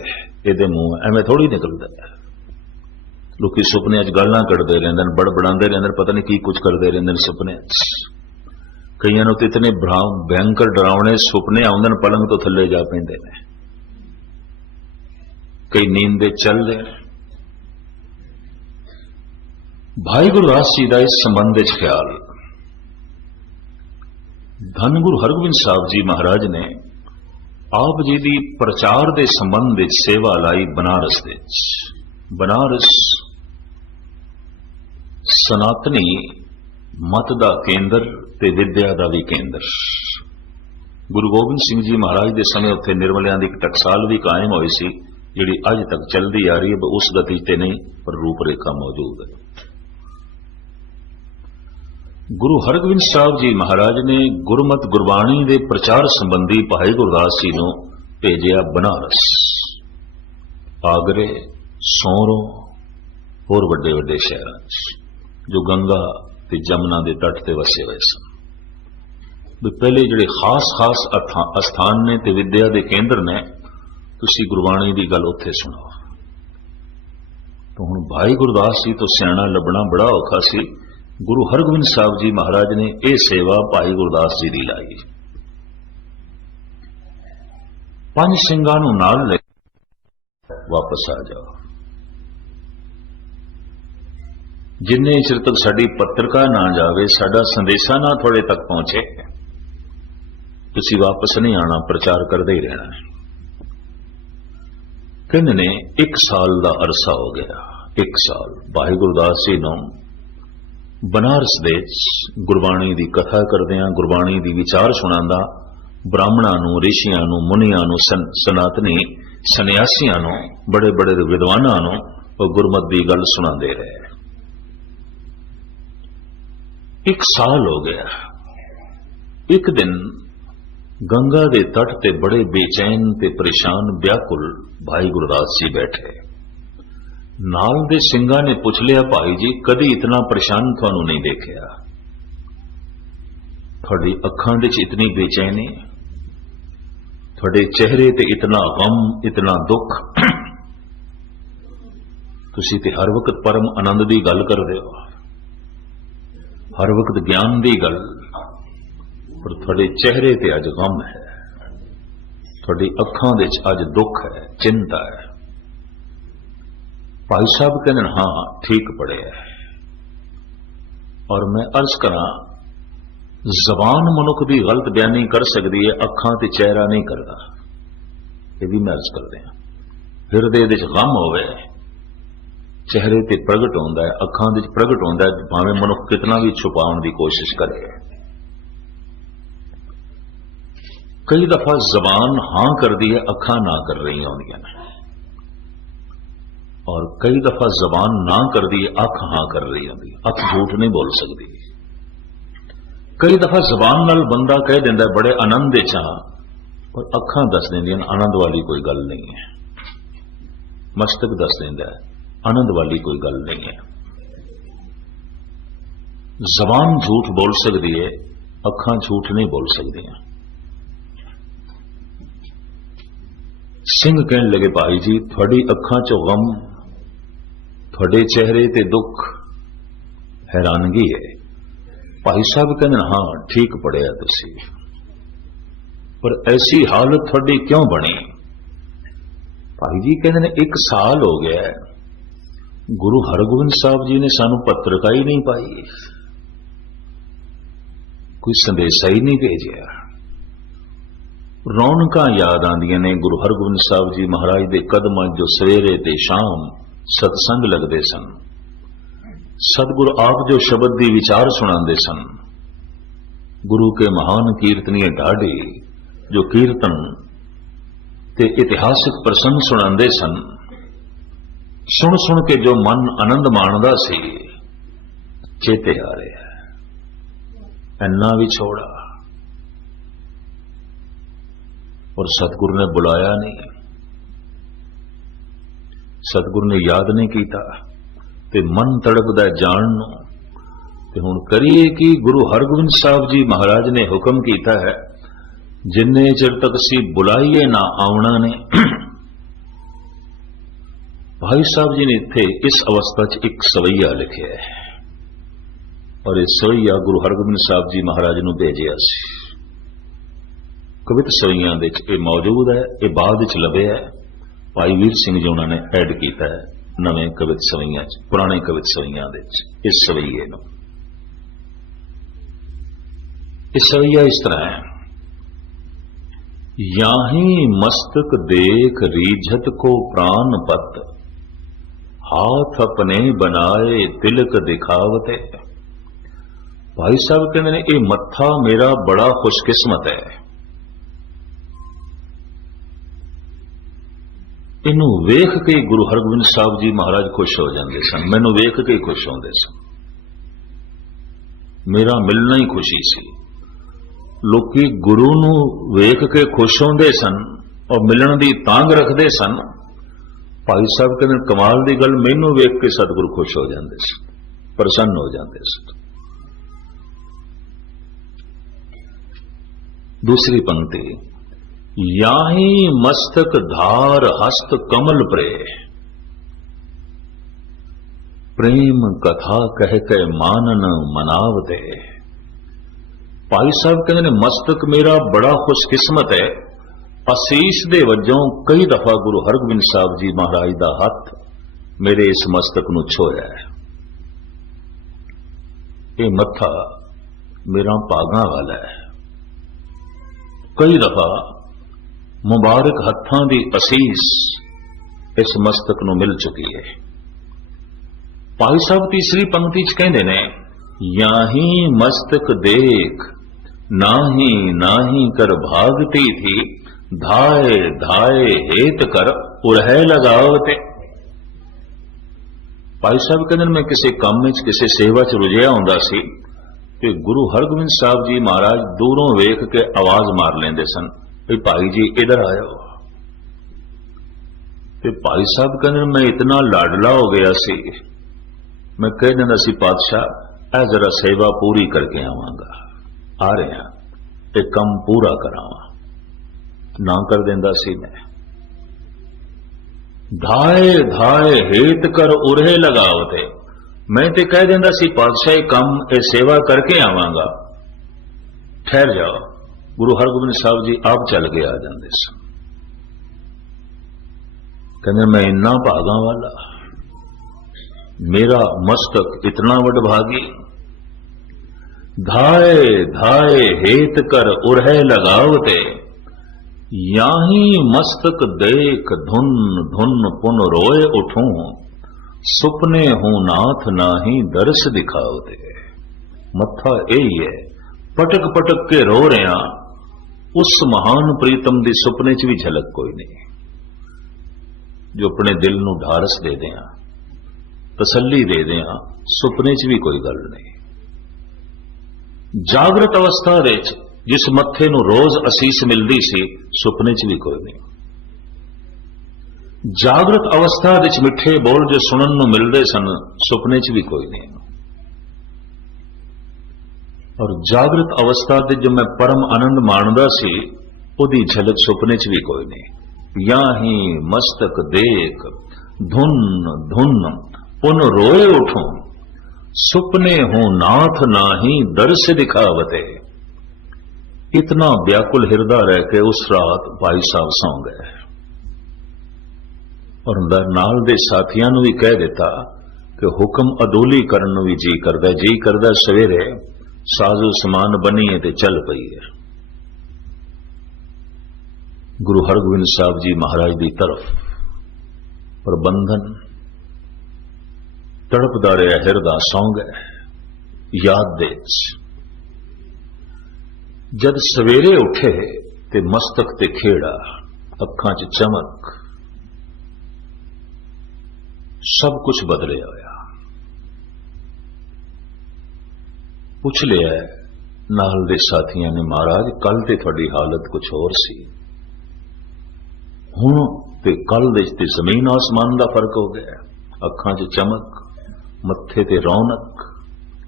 ਇਹਦੇ ਮੂੰਹ, ਐਵੇਂ ਥੋੜੀ ਨਿਕਲਦਾ। ਲੋਕੀ ਸੁਪਨੇ ਚ ਗੱਲਾਂ ਕੱਢਦੇ ਰਹਿੰਦੇ ਨੇ, ਬੜਬੜਾਉਂਦੇ ਰਹਿੰਦੇ ਨੇ, ਪਤਾ ਨਹੀਂ ਕੀ ਕੁਝ ਕਰਦੇ ਰਹਿੰਦੇ ਨੇ ਸੁਪਨੇ ਚ। ਕਈਆਂ ਨੂੰ ਤੇ ਇਤਨੇ ਭयंकर ਡਰਾਵਣੇ ਸੁਪਨੇ ਆਉਂਦੇ ਨੇ, ਪਲੰਗ ਤੋਂ ਥੱਲੇ ਜਾ ਪੈਂਦੇ ਨੇ। ਕਈ ਨੀਂਦ ਦੇ ਚੱਲਦੇ ਨੇ। ਭਾਈ ਗੁਰਦਾਸ ਜੀ ਦਾ ਇਸ ਸੰਬੰਧ ਵਿੱਚ ਖਿਆਲ, ਧੰਨ ਗੁਰੂ ਹਰਗੋਬਿੰਦ ਸਾਹਿਬ ਜੀ ਮਹਾਰਾਜ ਨੇ ਆਪ ਜੀ ਦੀ ਪ੍ਰਚਾਰ ਦੇ ਸੰਬੰਧ ਵਿੱਚ ਸੇਵਾ ਲਾਈ ਬਨਾਰਸ ਵਿੱਚ। ਬਨਾਰਸ ਸਨਾਤਨੀ ਮਤ ਦਾ ਕੇਂਦਰ ਤੇ ਵਿਦਿਆ ਦਾ ਵੀ ਕੇਂਦਰ। ਗੁਰੂ ਗੋਬਿੰਦ ਸਿੰਘ ਜੀ ਮਹਾਰਾਜ ਦੇ ਸਮੇਂ ਉੱਥੇ ਨਿਰਮਲਿਆਂ ਦੀ ਇੱਕ ਟਕਸਾਲ ਵੀ ਕਾਇਮ ਹੋਈ ਸੀ, ਜਿਹੜੀ ਅੱਜ ਤੱਕ ਚੱਲਦੀ ਆ ਰਹੀ ਹੈ। ਉਸ ਗਤੀ ਤੇ ਨਹੀਂ, ਪਰ ਰੂਪਰੇਖਾ ਮੌਜੂਦ ਹੈ। ਗੁਰੂ ਹਰਗੋਬਿੰਦ ਸਾਹਿਬ ਜੀ ਮਹਾਰਾਜ ਨੇ ਗੁਰਮਤ ਗੁਰਬਾਣੀ ਦੇ ਪ੍ਰਚਾਰ ਸੰਬੰਧੀ ਭਾਈ ਗੁਰਦਾਸ ਜੀ ਨੂੰ ਭੇਜਿਆ ਬਨਾਰਸ, ਆਗਰੇ, ਸੌਰੋਂ, ਹੋਰ ਵੱਡੇ ਵੱਡੇ ਸ਼ਹਿਰਾਂ 'ਚ ਜੋ ਗੰਗਾ ਤੇ ਜਮਨਾ ਦੇ ਤੱਟ ਤੇ ਵਸੇ ਹੋਏ ਸਨ। ਵੀ ਪਹਿਲੇ ਜਿਹੜੇ ਖਾਸ ਅਸਥਾਨ ਨੇ ਤੇ ਵਿਦਿਆ ਦੇ ਕੇਂਦਰ ਨੇ, ਤੁਸੀਂ ਗੁਰਬਾਣੀ ਦੀ ਗੱਲ ਉੱਥੇ ਸੁਣੋ। ਤਾਂ ਹੁਣ ਭਾਈ ਗੁਰਦਾਸ ਜੀ ਤੋਂ ਸਿਆਣਾ ਲੱਭਣਾ ਬੜਾ ਔਖਾ ਸੀ। ਗੁਰੂ ਹਰਗੋਬਿੰਦ ਸਾਹਿਬ ਜੀ ਮਹਾਰਾਜ ਨੇ ਇਹ ਸੇਵਾ ਭਾਈ ਗੁਰਦਾਸ ਜੀ ਦੀ ਲਾਈ। ਪੰਜ ਸਿੰਘਾਂ ਨੂੰ ਨਾਲ ਲੈ ਵਾਪਸ ਆ ਜਾਓ। ਜਿੰਨੇ ਚਿਰ ਤੱਕ ਸਾਡੀ ਪੱਤਰਕਾ ਨਾ ਜਾਵੇ, ਸਾਡਾ ਸੰਦੇਸ਼ਾ ਨਾ ਤੁਹਾਡੇ ਤੱਕ ਪਹੁੰਚੇ, ਤੁਸੀਂ ਵਾਪਸ ਨਹੀਂ ਆਣਾ, ਪ੍ਰਚਾਰ ਕਰਦੇ ਹੀ ਰਹਿਣਾ। ਕਹਿੰਦੇ ਨੇ 1 ਸਾਲ ਦਾ ਅਰਸਾ ਹੋ ਗਿਆ। 1 ਸਾਲ ਭਾਈ ਗੁਰਦਾਸ ਜੀ ਨੂੰ ਬਨਾਰਸ ਦੇ ਗੁਰਬਾਣੀ ਦੀ ਕਥਾ ਕਰਦਿਆਂ, ਗੁਰਬਾਣੀ ਦੀ ਵਿਚਾਰ ਸੁਣਾਉਂਦਾ ਬ੍ਰਾਹਮਣਾਂ ਨੂੰ, ਰਿਸ਼ੀਆਂ ਨੂੰ, ਮੁਨੀਆਂ ਨੂੰ, ਸਨਾਤਨੀ ਸੰਨਿਆਸੀਆਂ ਨੂੰ, ਬੜੇ ਬੜੇ ਵਿਦਵਾਨਾਂ ਨੂੰ ਉਹ ਗੁਰਮਤ ਦੀ ਗੱਲ ਸੁਣਾਉਂਦੇ ਰਹੇ। 1 ਸਾਲ ਹੋ ਗਿਆ। ਇੱਕ ਦਿਨ ਗੰਗਾ ਦੇ ਤੱਟ ਤੇ ਬੜੇ ਬੇਚੈਨ ਤੇ ਪਰੇਸ਼ਾਨ ਵਿਆਕੁਲ ਭਾਈ ਗੁਰਦਾਸ ਜੀ ਬੈਠੇ। ਨਾਲ ਦੇ ਸਿੰਘਾਂ ਨੇ ਪੁੱਛ ਲਿਆ, ਭਾਈ ਜੀ ਕਦੀ ਇਤਨਾ ਪਰੇਸ਼ਾਨ ਤੁਹਾਨੂੰ ਨਹੀਂ ਦੇਖਿਆ, ਤੁਹਾਡੀ ਅੱਖਾਂ ਵਿੱਚ ਇਤਨੀ ਬੇਚੈਨੀ, ਤੁਹਾਡੇ ਚਿਹਰੇ ਤੇ ਇਤਨਾ ਗਮ, ਇਤਨਾ ਦੁੱਖ, ਤੁਸੀਂ ਤੇ ਹਰ ਵਕਤ ਪਰਮ ਆਨੰਦ ਦੀ ਗੱਲ ਕਰਦੇ ਹੋ, ਹਰ ਵਕਤ ਗਿਆਨ ਦੀ ਗੱਲ, ਪਰ ਤੁਹਾਡੇ ਚਿਹਰੇ ਤੇ ਅੱਜ ਗਮ ਹੈ, ਤੁਹਾਡੀ ਅੱਖਾਂ ਵਿੱਚ ਅੱਜ ਦੁੱਖ ਹੈ, ਚਿੰਤਾ ਹੈ। ਭਾਈ ਸਾਹਿਬ ਕਹਿੰਦੇ ਹਾਂ ਠੀਕ ਪੜਿਆ। ਔਰ ਮੈਂ ਅਰਜ਼ ਕਰਾਂ, ਜ਼ਬਾਨ ਮਨੁੱਖ ਦੀ ਗਲਤ ਬਿਆਨੀ ਕਰ ਸਕਦੀ ਹੈ, ਅੱਖਾਂ ਤੇ ਚਿਹਰਾ ਨਹੀਂ ਕਰਦਾ। ਇਹ ਵੀ ਮੈਂ ਅਰਜ਼ ਕਰਦੇ ਹਾਂ। ਹਿਰਦੇ ਵਿੱਚ ਗਮ ਹੋਵੇ, ਚਿਹਰੇ ਤੇ ਪ੍ਰਗਟ ਹੁੰਦਾ ਹੈ, ਅੱਖਾਂ ਵਿੱਚ ਪ੍ਰਗਟ ਹੁੰਦਾ ਹੈ, ਭਾਵੇਂ ਮਨੁੱਖ ਕਿਤਨਾ ਵੀ ਛੁਪਾਉਣ ਦੀ ਕੋਸ਼ਿਸ਼ ਕਰੇ। ਕਈ ਦਫਾ ਜ਼ਬਾਨ ਹਾਂ ਕਰਦੀ ਹੈ, ਅੱਖਾਂ ਨਾ ਕਰ ਰਹੀਆਂ ਹੁੰਦੀਆਂ ਨੇ, और कई दफा जबान ना कर दी, अख हां कर रही होती, अख झूठ नहीं बोल सकती। कई दफा जबान नाल बंदा कह दिंदा बड़े आनंद विच हां, पर अखां दस दिंदियां आनंद वाली कोई गल नहीं है, मस्तक दस दिंदा आनंद वाली कोई गल नहीं है। जबान झूठ बोल सकती है, अखां झूठ नहीं बोल सकदियां। सिंह कहने लगे, भाई जी थोड़ी अखां चो गम, थोड़े चेहरे ते दुख, हैरानगी है। भाई साहब कहते हाँ ठीक पढ़िया तुसी, पर ऐसी हालत थोड़ी क्यों बनी? भाई जी कहते ने 1 साल हो गया है, गुरु हरगोबिंद साहब जी ने सानू पत्रिका ही नहीं पाई, कोई संदेशा ही नहीं भेजिया। रौनकां याद आंदियां ने गुरु हरगोबिंद साहब जी महाराज दे कदमां जो सवेरे ते शाम सत्संग लगते सन, सतगुरु आप जो शब्द दी विचार सुनाते सन, गुरु के महान कीर्तनीय ढाडी जो कीर्तन ते इतिहासिक प्रसंग सुनाते सन, सुन सुन के जो मन आनंद माणदा सी, चेते आ रहे इन्ना भी छोड़ा। और सतगुरु ने बुलाया नहीं, सतगुरु ने याद नहीं किया, ते मन तड़पदा जान नूं। ते हुण करिए कि गुरु हरगोबिंद साहब जी महाराज ने हुक्म किया है जिन्ने चिर तक असी बुलाइए ना आउणा ने। भाई साहब जी ने इत्थे इस अवस्था च एक सवैया लिखिया है और इस सवैया गुरु हरगोबिंद साहब जी महाराज नूं भेजिया सी। कवित सवैया दे च ये मौजूद है, ये बाद च लभ्या है। भाई वीर सिंह जी उन्होंने ऐड किया है नवे कवित सवैया च, पुराने कवित सवैया दे च इस सवैये नूं। इस सवैया इस तरह है, याही मस्तक देख रीझत को प्राण पत, हाथ अपने बनाए तिलक दिखावते। भाई साहब कहते हैं ये मत्था मेरा बड़ा खुशकिस्मत है, इनू वेख के गुरु हरगोबिंद साहब जी महाराज खुश हो जाते सन, मैनू वेख के खुश होंदे सन। मेरा मिलना ही खुशी सी। लोकी गुरु नू वेख के खुश होंदे सन और मिलन दी तांग रखते सन। भाई साहब कहते कमाल दी गल, मैनू वेख के सतगुरु खुश हो जाते सन, प्रसन्न हो जाते सन। दूसरी पंक्ति, याही मस्तक धार हस्त कमल प्रे, प्रेम कथा कह के मानन मनावते। भाई साहब कहते ने मस्तक मेरा बड़ा खुशकिस्मत है, असीस दे वजों कई दफा गुरु हरगोबिंद साहब जी महाराज दा हथ मेरे इस मस्तक नूं छोया है। ये मत्था मेरा भागां वाला है। कई दफा मुबारक हत्थां दी असीस इस मस्तक नूं मिल चुकी है। भाई साहब तीसरी पंक्ति च कहंदे ने, याही मस्तक देख नाही नाही कर भागती थी, धाए धाए हेत कर उरहे लगावते। भाई साहब कहंदे मैं किसी काम में किसी सेवा च रुझिया हुंदा सी ते गुरु हरगोबिंद साहब जी महाराज दूरों वेख के आवाज मार लेंदे सन, भाई जी इधर आयो। ते भाई साहब कहने मैं इतना लाडला हो गया सी, मैं कह देना सी पातशाह ऐ जरा सेवा पूरी करके आवांगा, आ रहे हैं ते कम पूरा करावा, ना कर देंदा सी मैं। धाए धाए हेत कर उरे लगावते, मैं ते कह देंदा सी पातशाह कम ए सेवा करके आवांगा, ठहर जाओ। गुरु हरगोबिंद साहब जी आप चल के आ जाते सन। कहने मैं इन्ना भागा वाला, मेरा मस्तक इतना वडभागी, धाए धाए हेत कर उरहे लगावते, याही मस्तक देख धुन धुन पुन रोए उठूं, सुपने हूं नाथ नाही दर्श दिखावते। मत्था यही है, पटक पटक के रो रहा, उस महान प्रीतम दी सुपने च भी झलक कोई नहीं, जो अपने दिल नूं ढारस दे दें, तसल्ली दे दें, सुपने च भी कोई गल नहीं। जागृत अवस्था दे जिस मत्थे नूं रोज असीस मिलती सी, सुपने च भी कोई नहीं। जागृत अवस्था दे मिठे बोल जो सुनन नूं मिलते सन, सुपने च भी कोई नहीं। और जागृत अवस्था दे जो मैं परम आनंद माणदा सी, उदी झलक सुपने च भी कोई नहीं। याही मस्तक देख धुन धुन पुन रोए उठूं, सुपने हूं नाथ नाही दर्श दिखावते। इतना व्याकुल हृदय रह के उस रात भाई साहब सौ गए और नाल दे साथियां नूं भी कह दिता कि हुक्म अदूली करन नूं भी जी करदा सवेरे साजो समान बनी है ते चल पई है। गुरु हरगोबिंद साहब जी महाराज की तरफ प्रबंधन तड़पदा रहा हिरदा सौ गए याद दे। जद सवेरे उठे ते मस्तक ते खेड़ा, अखां च चमक, सब कुछ बदले होया। पूछ लिया नाल दे साथियों ने, महाराज कल ते थोड़ी हालत कुछ होर सी, हुण ते कल दे ते जमीन आसमान दा फर्क हो गया। अखां च चमक, मत्थे ते रौनक,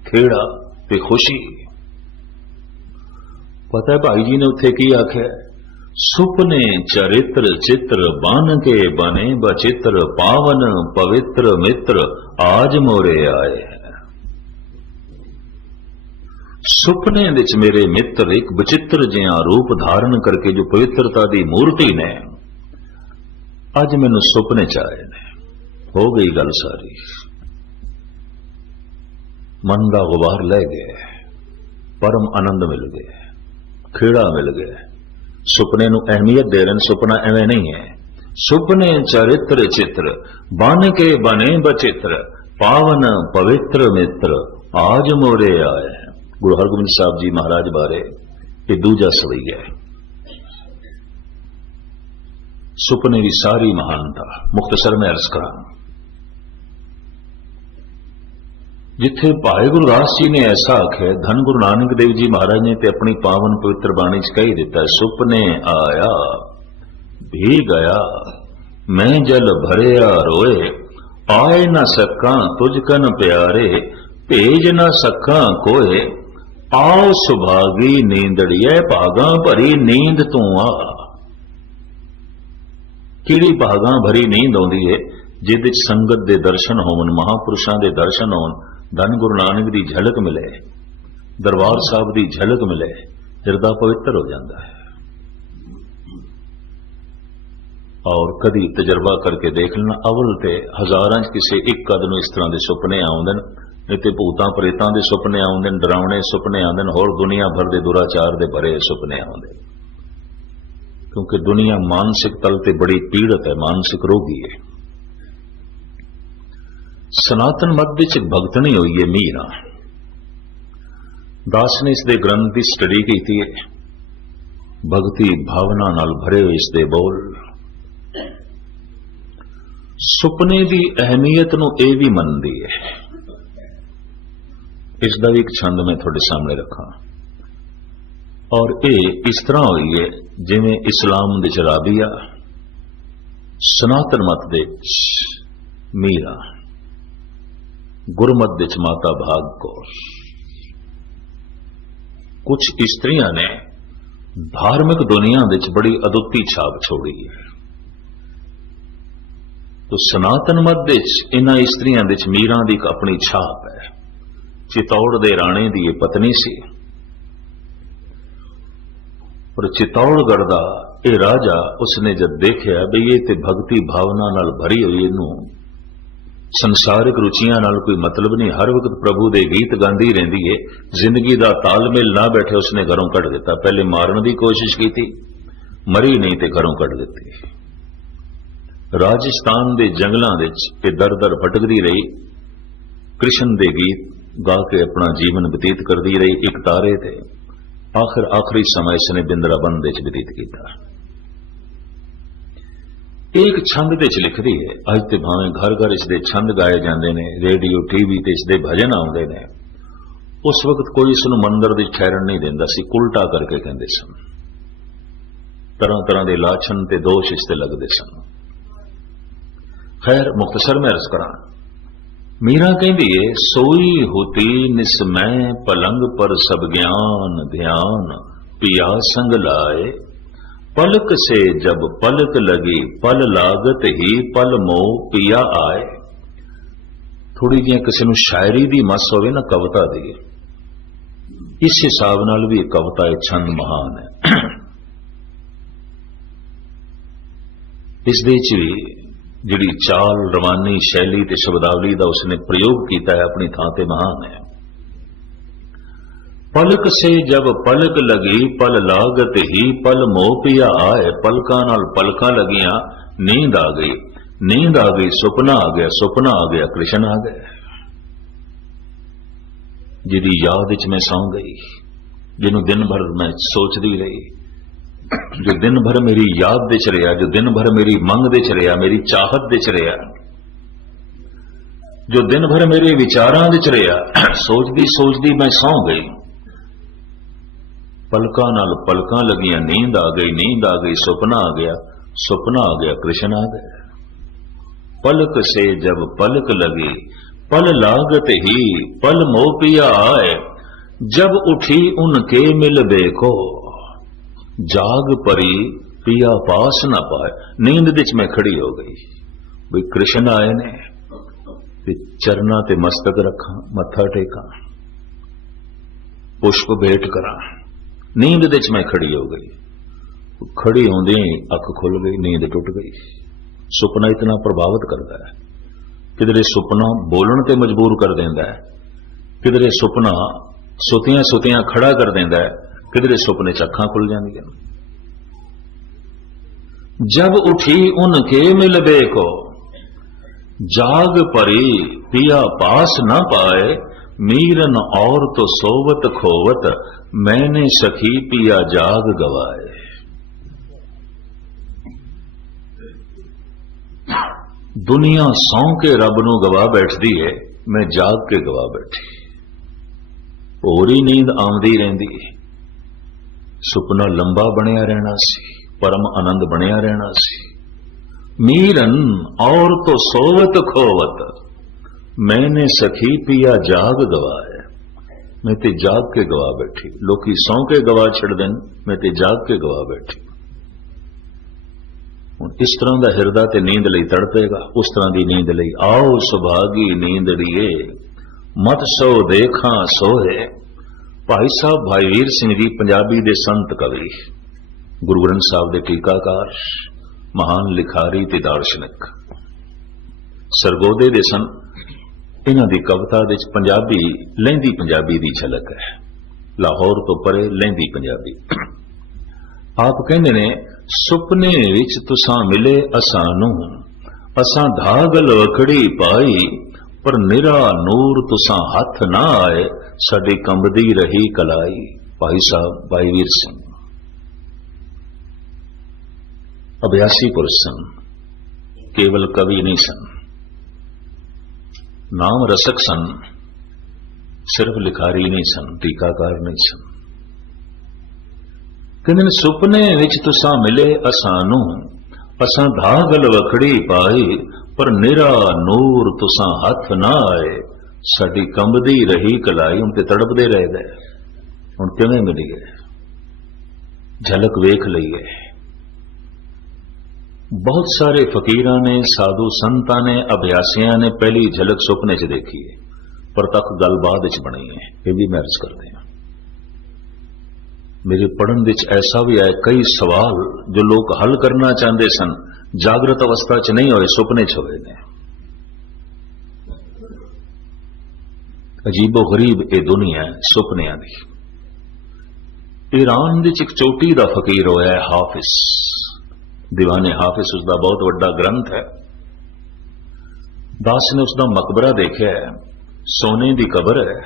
खेड़ा ते खुशी। पता है भाई जी ने उत्थे की आख्या, सुपने चरित्र चित्र बन के बने बचित्र पावन पवित्र मित्र आज मोरे आए। सुपने विच मेरे मित्र एक विचित्र जिहा रूप धारण करके जो पवित्रता दी मूर्ति ने अज मैनू सुपने च आए ने। हो गई गल सारी, मन का गुबार लै गए, परम आनंद मिल गए, खेड़ा मिल गया। सुपने नू अहमियत दे रहे, सुपना एवं नहीं है। सुपने चरित्र चित्र बन के बने बचित्र पावन पवित्र मित्र आज मोरे आए। गुरु हरगोबिंद साहब जी महाराज बारे ये दूजा सवैया है। सुपने की सारी महानता मुख्तसर में अर्ज करा। जिथे भाई गुरदास जी ने ऐसा आख्या, धन गुरु नानक देव जी महाराज ने ते अपनी पावन पवित्र बाणी च कही दिता, सुपने आया भी गया मैं जल भरिया रोए, आए न सका तुझ कन प्यारे, भेज न सका कोए, आओ सुभागी नींदड़िए भागा भरी नींद तू आ। किहड़ी भागा भरी नींद आउंदी है जिहदे च संगत दे दर्शन होवन, महापुरुषां दे दर्शन होवन, धन गुरु नानक दी झलक मिले, दरबार साहब दी झलक मिले, हिरदा पवित्र हो जाता है। और कदी तजर्बा करके देख लेना, अवल ते हजारां च किसे एक कद नूं इस तरह के सुपने आउंदे ने, नहीं तो भूतां प्रेतां दे सुपने आउंदे, डरावने सुपने आउंदे, होर दुनिया भर दे दुराचार दे भरे सुपने आउंदे। क्योंकि दुनिया मानसिक तल ते बड़ी पीड़ित है, मानसिक रोगी है। सनातन मत विच भगतनी हुई है मीरा दास ने इसदे ग्रंथ की स्टडी की है। भगती भावना नाल भरे हुए इसदे बोल। सुपने की अहमियत नूं इह भी मनदी है। इसका भी एक छंद मैं थोड़े सामने रखा, और ये इस तरह हुई है जिवें इस्लाम दे च राबिया, सनातन मत दे मीरा, गुरमत दे च माता भाग कौर। कुछ इस्त्रियां ने धार्मिक दुनिया दे च बड़ी अदुੱਤੀ छाप छोड़ी है। तो सनातन मत दे च इन्हां इस्त्रियां दे च मीरां दी एक अपनी छाप है। चितौड़ दे राणे दी ये पत्नी सी, और चितौड़गढ़ दा ये राजा उसने जब देखा भी ये ते भक्ति भावना नाल भरी हुई, इनू संसारिक रुचियां नाल कोई मतलब नहीं, हर वक्त प्रभु दे गीत गांदी रहिंदी है, जिंदगी दा तालमेल ना बैठे, उसने घरों कढ़ दिता। पहले मारन की कोशिश की थी, मरी नहीं ते घरों कढ़ दिती। राजस्थान दे जंगलों दे दर दर भटकदी रही, कृष्ण दे गीत गा के अपना जीवन बतीत करती रही। एक तारे थे आखिरी समय इसने बिंद्राबन दे व्यतीत किया। एक छंद दे च लिखदी है, अज ते भावें घर घर इसदे छंद गाए जाते हैं, रेडियो टीवी ते इसदे भजन आउंदे ने। उस वक्त कोई इसनूं मंदिर दी ठहरन नहीं देंदा सी, उल्टा करके कहंदे सन, तरह तरह के लाछन ते दोष इसते लगदे सन। खैर मुख्तसर में अर्ज करा, मीरा कहती है, सोई होती निस्मय पलंग पर सब ज्ञान ध्यान पिया संग लाए, पलक से जब पलक लगी पल लागत ही पल मोह पिया आए। थोड़ी जी किसी नूं शायरी दी मस होवे ना, कविता दी, इस हिसाब नाल भी कविता एक छंद महान है। इस दे च भी जिहड़ी चाल रवानी शैली ते शब्दावली का उसने प्रयोग किया है, अपनी थां ते महान है। पलक से जब पलक लगी पल लागत ही पल मोह पिया आए, पलकां नाल पलकां लगियां नींद आ गई, नींद आ गई सुपना आ गया, सुपना आ गया कृष्ण आ गया। जिहदी याद च मैं सौ गई, जिन्हों दिन भर मैं सोचती रही, जो दिन भर मेरी याद दे च रहा, जो दिन भर मेरी मंग दे च रहा, मेरी चाहत दे च रहा, जो दिन भर मेरे विचारां दे च रहा, सोचदी सोचदी मैं सौ गई। पलकां नाल पलकां लगियां नींद आ गई, नींद आ गई सुपना आ गया, सुपना आ गया कृष्ण आ गया। पलक से जब पलक लगी पल लागत ही पल मोह पिया आए, जब उठी उनके मिल देखो, जाग परी पिया पास ना पाए। नींद विच मैं खड़ी हो गई भी कृष्ण आए ने ते चरना ते मस्तक रखा, मत्था टेका, पुष्प भेंट करा। नींद विच मैं खड़ी हो गई। खड़ी होंदे अख खुल गई, नींद टुट गई। सुपना इतना प्रभावित करता है, किधरे सुपना बोलण ते मजबूर कर देंदा है, किधरे सुपना सुतियां सुतियां खड़ा कर देंदा है, किधरे सुपने च अखां खुल जांदियां। जब उठी उनके मिलबे को, जाग परी पिया पास न पाए, मीरन और तो सोवत खोवत, मैंने सखी पिया जाग गवाए। दुनिया सौ के रब नूं गवा बैठदी है, मैं जाग के गवा बैठी। होरी नींद आउंदी रहिंदी, सुपना लंबा बनिया रहना सी, परम आनंद बनिया रहना सी। मीरन और तो सोवत खोवत, मैंने सखी पिया जाग गवाए। मैं ते जाग के गवा बैठी। लोकी सौ के गवा छड़ देन, मैं ते जाग के गवा बैठी। इस तरह का हिरदा ते नींद लई तड़पेगा, उस तरह की नींद लई आओ सुभागी नींदड़िए, मत सो देखा सोए। भाई साहब भाई वीर सिंह जी पंजाबी दे संत कवि, गुरु ग्रंथ साहब दे टीकाकार, महान लिखारी ते दार्शनिक, सरगोदे दे सन। इन्हां दी कविता दे पंजाबी लਹਿੰਦੀ पंजाबी दी झलक है। लाहौर तो परे लਹਿੰਦੀ पंजाबी। आप कहंदे ने सुपने विच तुसां मिले असानू, असां धागल वखड़ी पाई, पर निरा नूर तुसां हथ ना आए, साडी कंबदी रही कलाई। भाई साहब भाई वीर सिंह अभ्यासी पुरुष सन, केवल कवि नहीं सन, नाम रसक सन, सिर्फ लिखारी नहीं सन, टीकाकार नहीं सन। कहते सुपने विच तुसां मिले असानू, असां धागल वखड़ी पाई, पर निरा नूर तुसां हथ ना आए, साडी कंबदी रही कलाई। उन ते तड़पदे रह गए, हुण किवें मिलीए, झलक वेख लईए। बहुत सारे फकीरां ने, साधु संतां ने, अभ्यासियां ने पहली झलक सुपने च देखी है, पर तक गल बाद च बनी है। ये भी मैं अर्ज करते हैं। मेरे पढ़न विच ऐसा भी आए, कई सवाल जो लोग हल करना चाहते सन, जागृत अवस्था च नहीं होए, सुपने च होए ने। अजीबो गरीब ये दुनिया है सुपनिया दी। ईरान विच एक चोटी दा फकीर होया है हाफिज, दीवाने हाफिज, उसका बहुत बड़ा ग्रंथ है। दास ने उसका मकबरा देखा है, सोने की कबर है।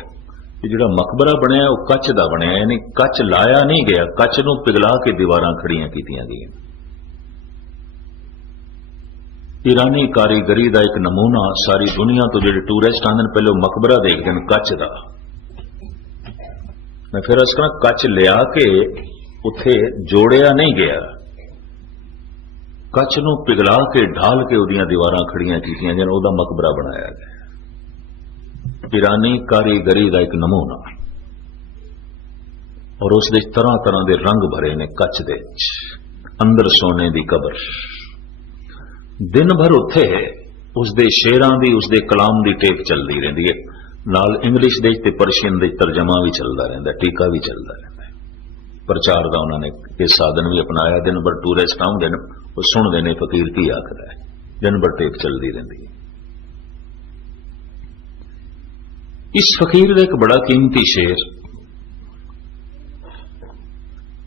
जिहड़ा मकबरा बनया वह कच का बनया, यानी कच लाया नहीं गया, कच नूं पिघला के दीवारां खड़ियां कीतियां गईयां। ईरानी कारीगरी का एक नमूना सारी दुनिया तो जिहड़े टूरिस्ट आंदे पहले मकबरा देखते हैं कच का। मैं फिर इस तरह कच लिया के उत्थे जोड़िया नहीं गया, कच नूं पिघला के ढाल के उहदियां दीवारां खड़ियां कीतियां जान, उहदा मकबरा बनाया गया। ईरानी कारीगरी का एक नमूना, और उस तरह तरह के रंग भरे ने कच दे, अंदर सोने की कबर। दिन भर उत्थे उसके शेरां दी, उसके कलाम की टेप चलती रहिंदी है, नाल इंग्लिश दे ते परशियन दे तर्जमा भी चलता रहिंदा, टीका भी चलता रहिंदा। प्रचार का उन्होंने ये साधन भी अपनाया। दिन भर टूरिस्ट आउंदे ने, वो सुनते ने फकीर की आखदा है, दिन भर टेप चलती रहिंदी है। इस फकीर का एक बड़ा कीमती शेर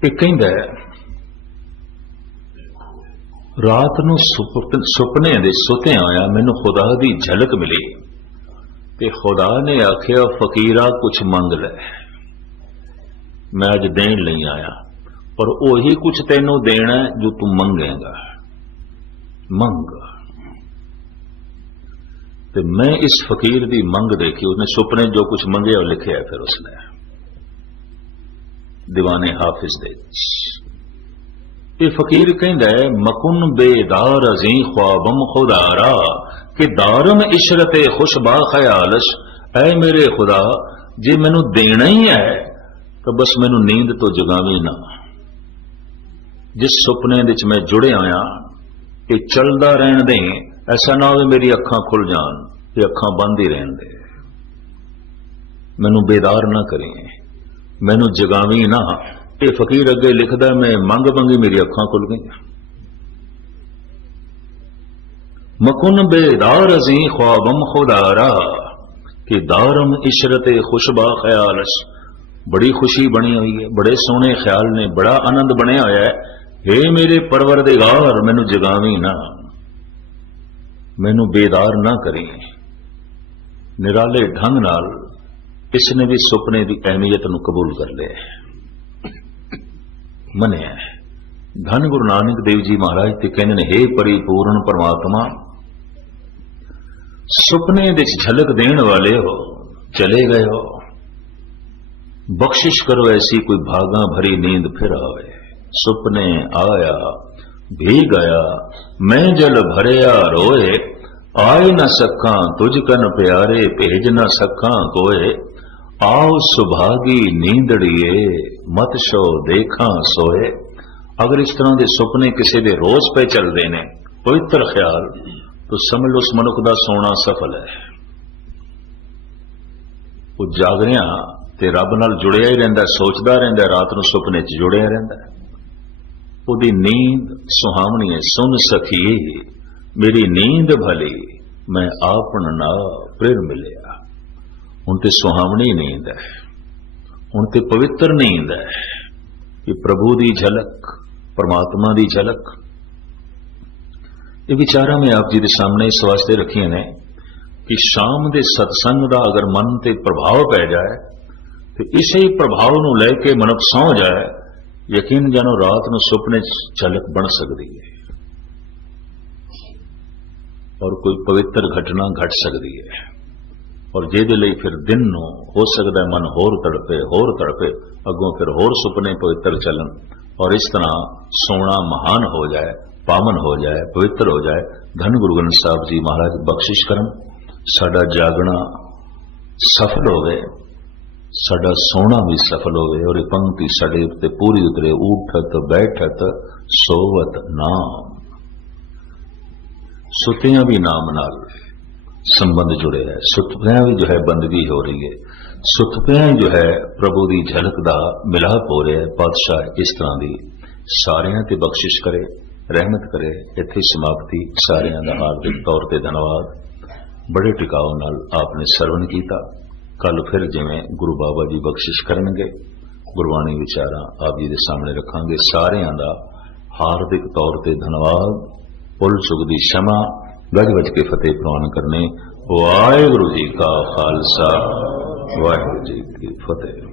एक कहंदा है, रात नूं सुपने दे सुते आया, मैनू खुदा दी झलक मिली, ते खुदा ने आखिया फकीरा कुछ मंग ले, मैं अज देन लई आया, पर ओही कुछ तेनों देना है जो तू मंगेगा, मंग। ते मैं इस फकीर की मंग देखी, उसने सुपने जो कुछ मंगे और लिखे है, फिर उसने दीवाने हाफिज दे। ये फकीर कहंदा है, मकुन बेदार अजी ख्वाबम खुदारा, कि दारम इशरते खुशबा ख्यालश, ऐ मेरे खुदा जे मैनू देना ही है तो बस मैनू नींद तो जगावी ना। जिस सुपने विच मैं जुड़े आया ये चलदा रहन दे, ऐसा ना हो मेरी अखां खुल जान, ये अखां बंद ही रहन दे, मैनू बेदार ना करें, मैनू जगावी ना। ये फकीर अगे लिखदा, मैं मंग मंगी मेरी अखां खुल गई। मकुन बेदार अजी ख्वाबम खुदारा कि दारम इशरत खुशबा ख्यालश, बड़ी खुशी बनी हुई है, बड़े सोहने ख्याल ने, बड़ा आनंद बनया होया है। हे मेरे परवरदिगार मैनू जगावी ना, मैनू बेदार ना करी। निराले ढंग नाल इसने भी सुपने की अहमियत नूं कबूल कर लिया, मनिया। धन गुरु नानक देव जी महाराज ते कहंदे ने, हे परिपूर्ण परमात्मा, सुपने विच झलक देण वाले हो, चले गए हो, बख्शिश करो ऐसी कोई भागा भरी नींद फिर आवे। सुपने आया भी गया, मैं जल भरया रोए, आए न सका तुझ कन प्यारे, भेज न सका कोए। आओ सुभागी नींदड़िए, मत शो देखा सोए। अगर इस तरह के सुपने किसी दे रोज पे चलते हैं, पवित्र ख्याल, तो समझ लो उस मनुख का सोना सफल है। वो जागरिया ते रब नाल जुड़िया ही रहिंदा, सोचदा रहिंदा, रात नूं सुपने च जुड़िया रहिंदा। उहदी नींद सुहावनी है, सुन सखिए मेरी नींद भली, मैं आपन ना प्रेर मिलिया। हुण ते सुहावनी नींद है, हुण ते पवित्र नींद है कि प्रभु की झलक, परमात्मा की झलक। ये विचारा मैं आप जी के सामने इस वास्ते रखिए ने कि शाम के सत्संग का अगर मन ते प्रभाव पै जाए तो इसे ही प्रभाव नूं लैके मनुख सौ जाए, यकीन जानो रात नूं सुपने झलक बन सकती है और कोई पवित्र घटना घट सकती है। और जिहदे लई फिर दिन नूं हो सकता है मन होर तड़पे, अगों फिर होर सुपने पवित्र चलन और इस तरह सोना महान हो जाए, पावन हो जाए, पवित्र हो जाए। धन गुरु ग्रंथ साहब जी महाराज बख्शिश करन, साडा जागना सफल होवे, साडा सोना भी सफल होवे और पंक्ति साडे उत्ते पूरी उतरे। उठत बैठत सोवत नाम, सुतियां भी नाम नाल संबंध जुड़े है, सुतपियां भी जो है बंदगी हो रही है, सुतपियां जो है प्रभु की झलक का मिलाप हो रहा है। पातशाह इस तरह की सारियां ते बख्शिश करे, रहमत करे। इत्थे समाप्ति। सारियां दा हार्दिक तौर पर धन्यवाद। बड़े टिकाव नाल आपने सरवण कीता। कल फिर जिवें गुरु बाबा जी बख्शिश करनगे, गुरबाणी विचारां आप जी दे सामने रखांगे। सारियां दा हार्दिक तौर पर धन्यवाद। भुल चुक दी क्षमा, गज गज के फतेह प्रवान करने। वाहिगुरू जी का खालसा, वाहिगुरू जी की फतेह।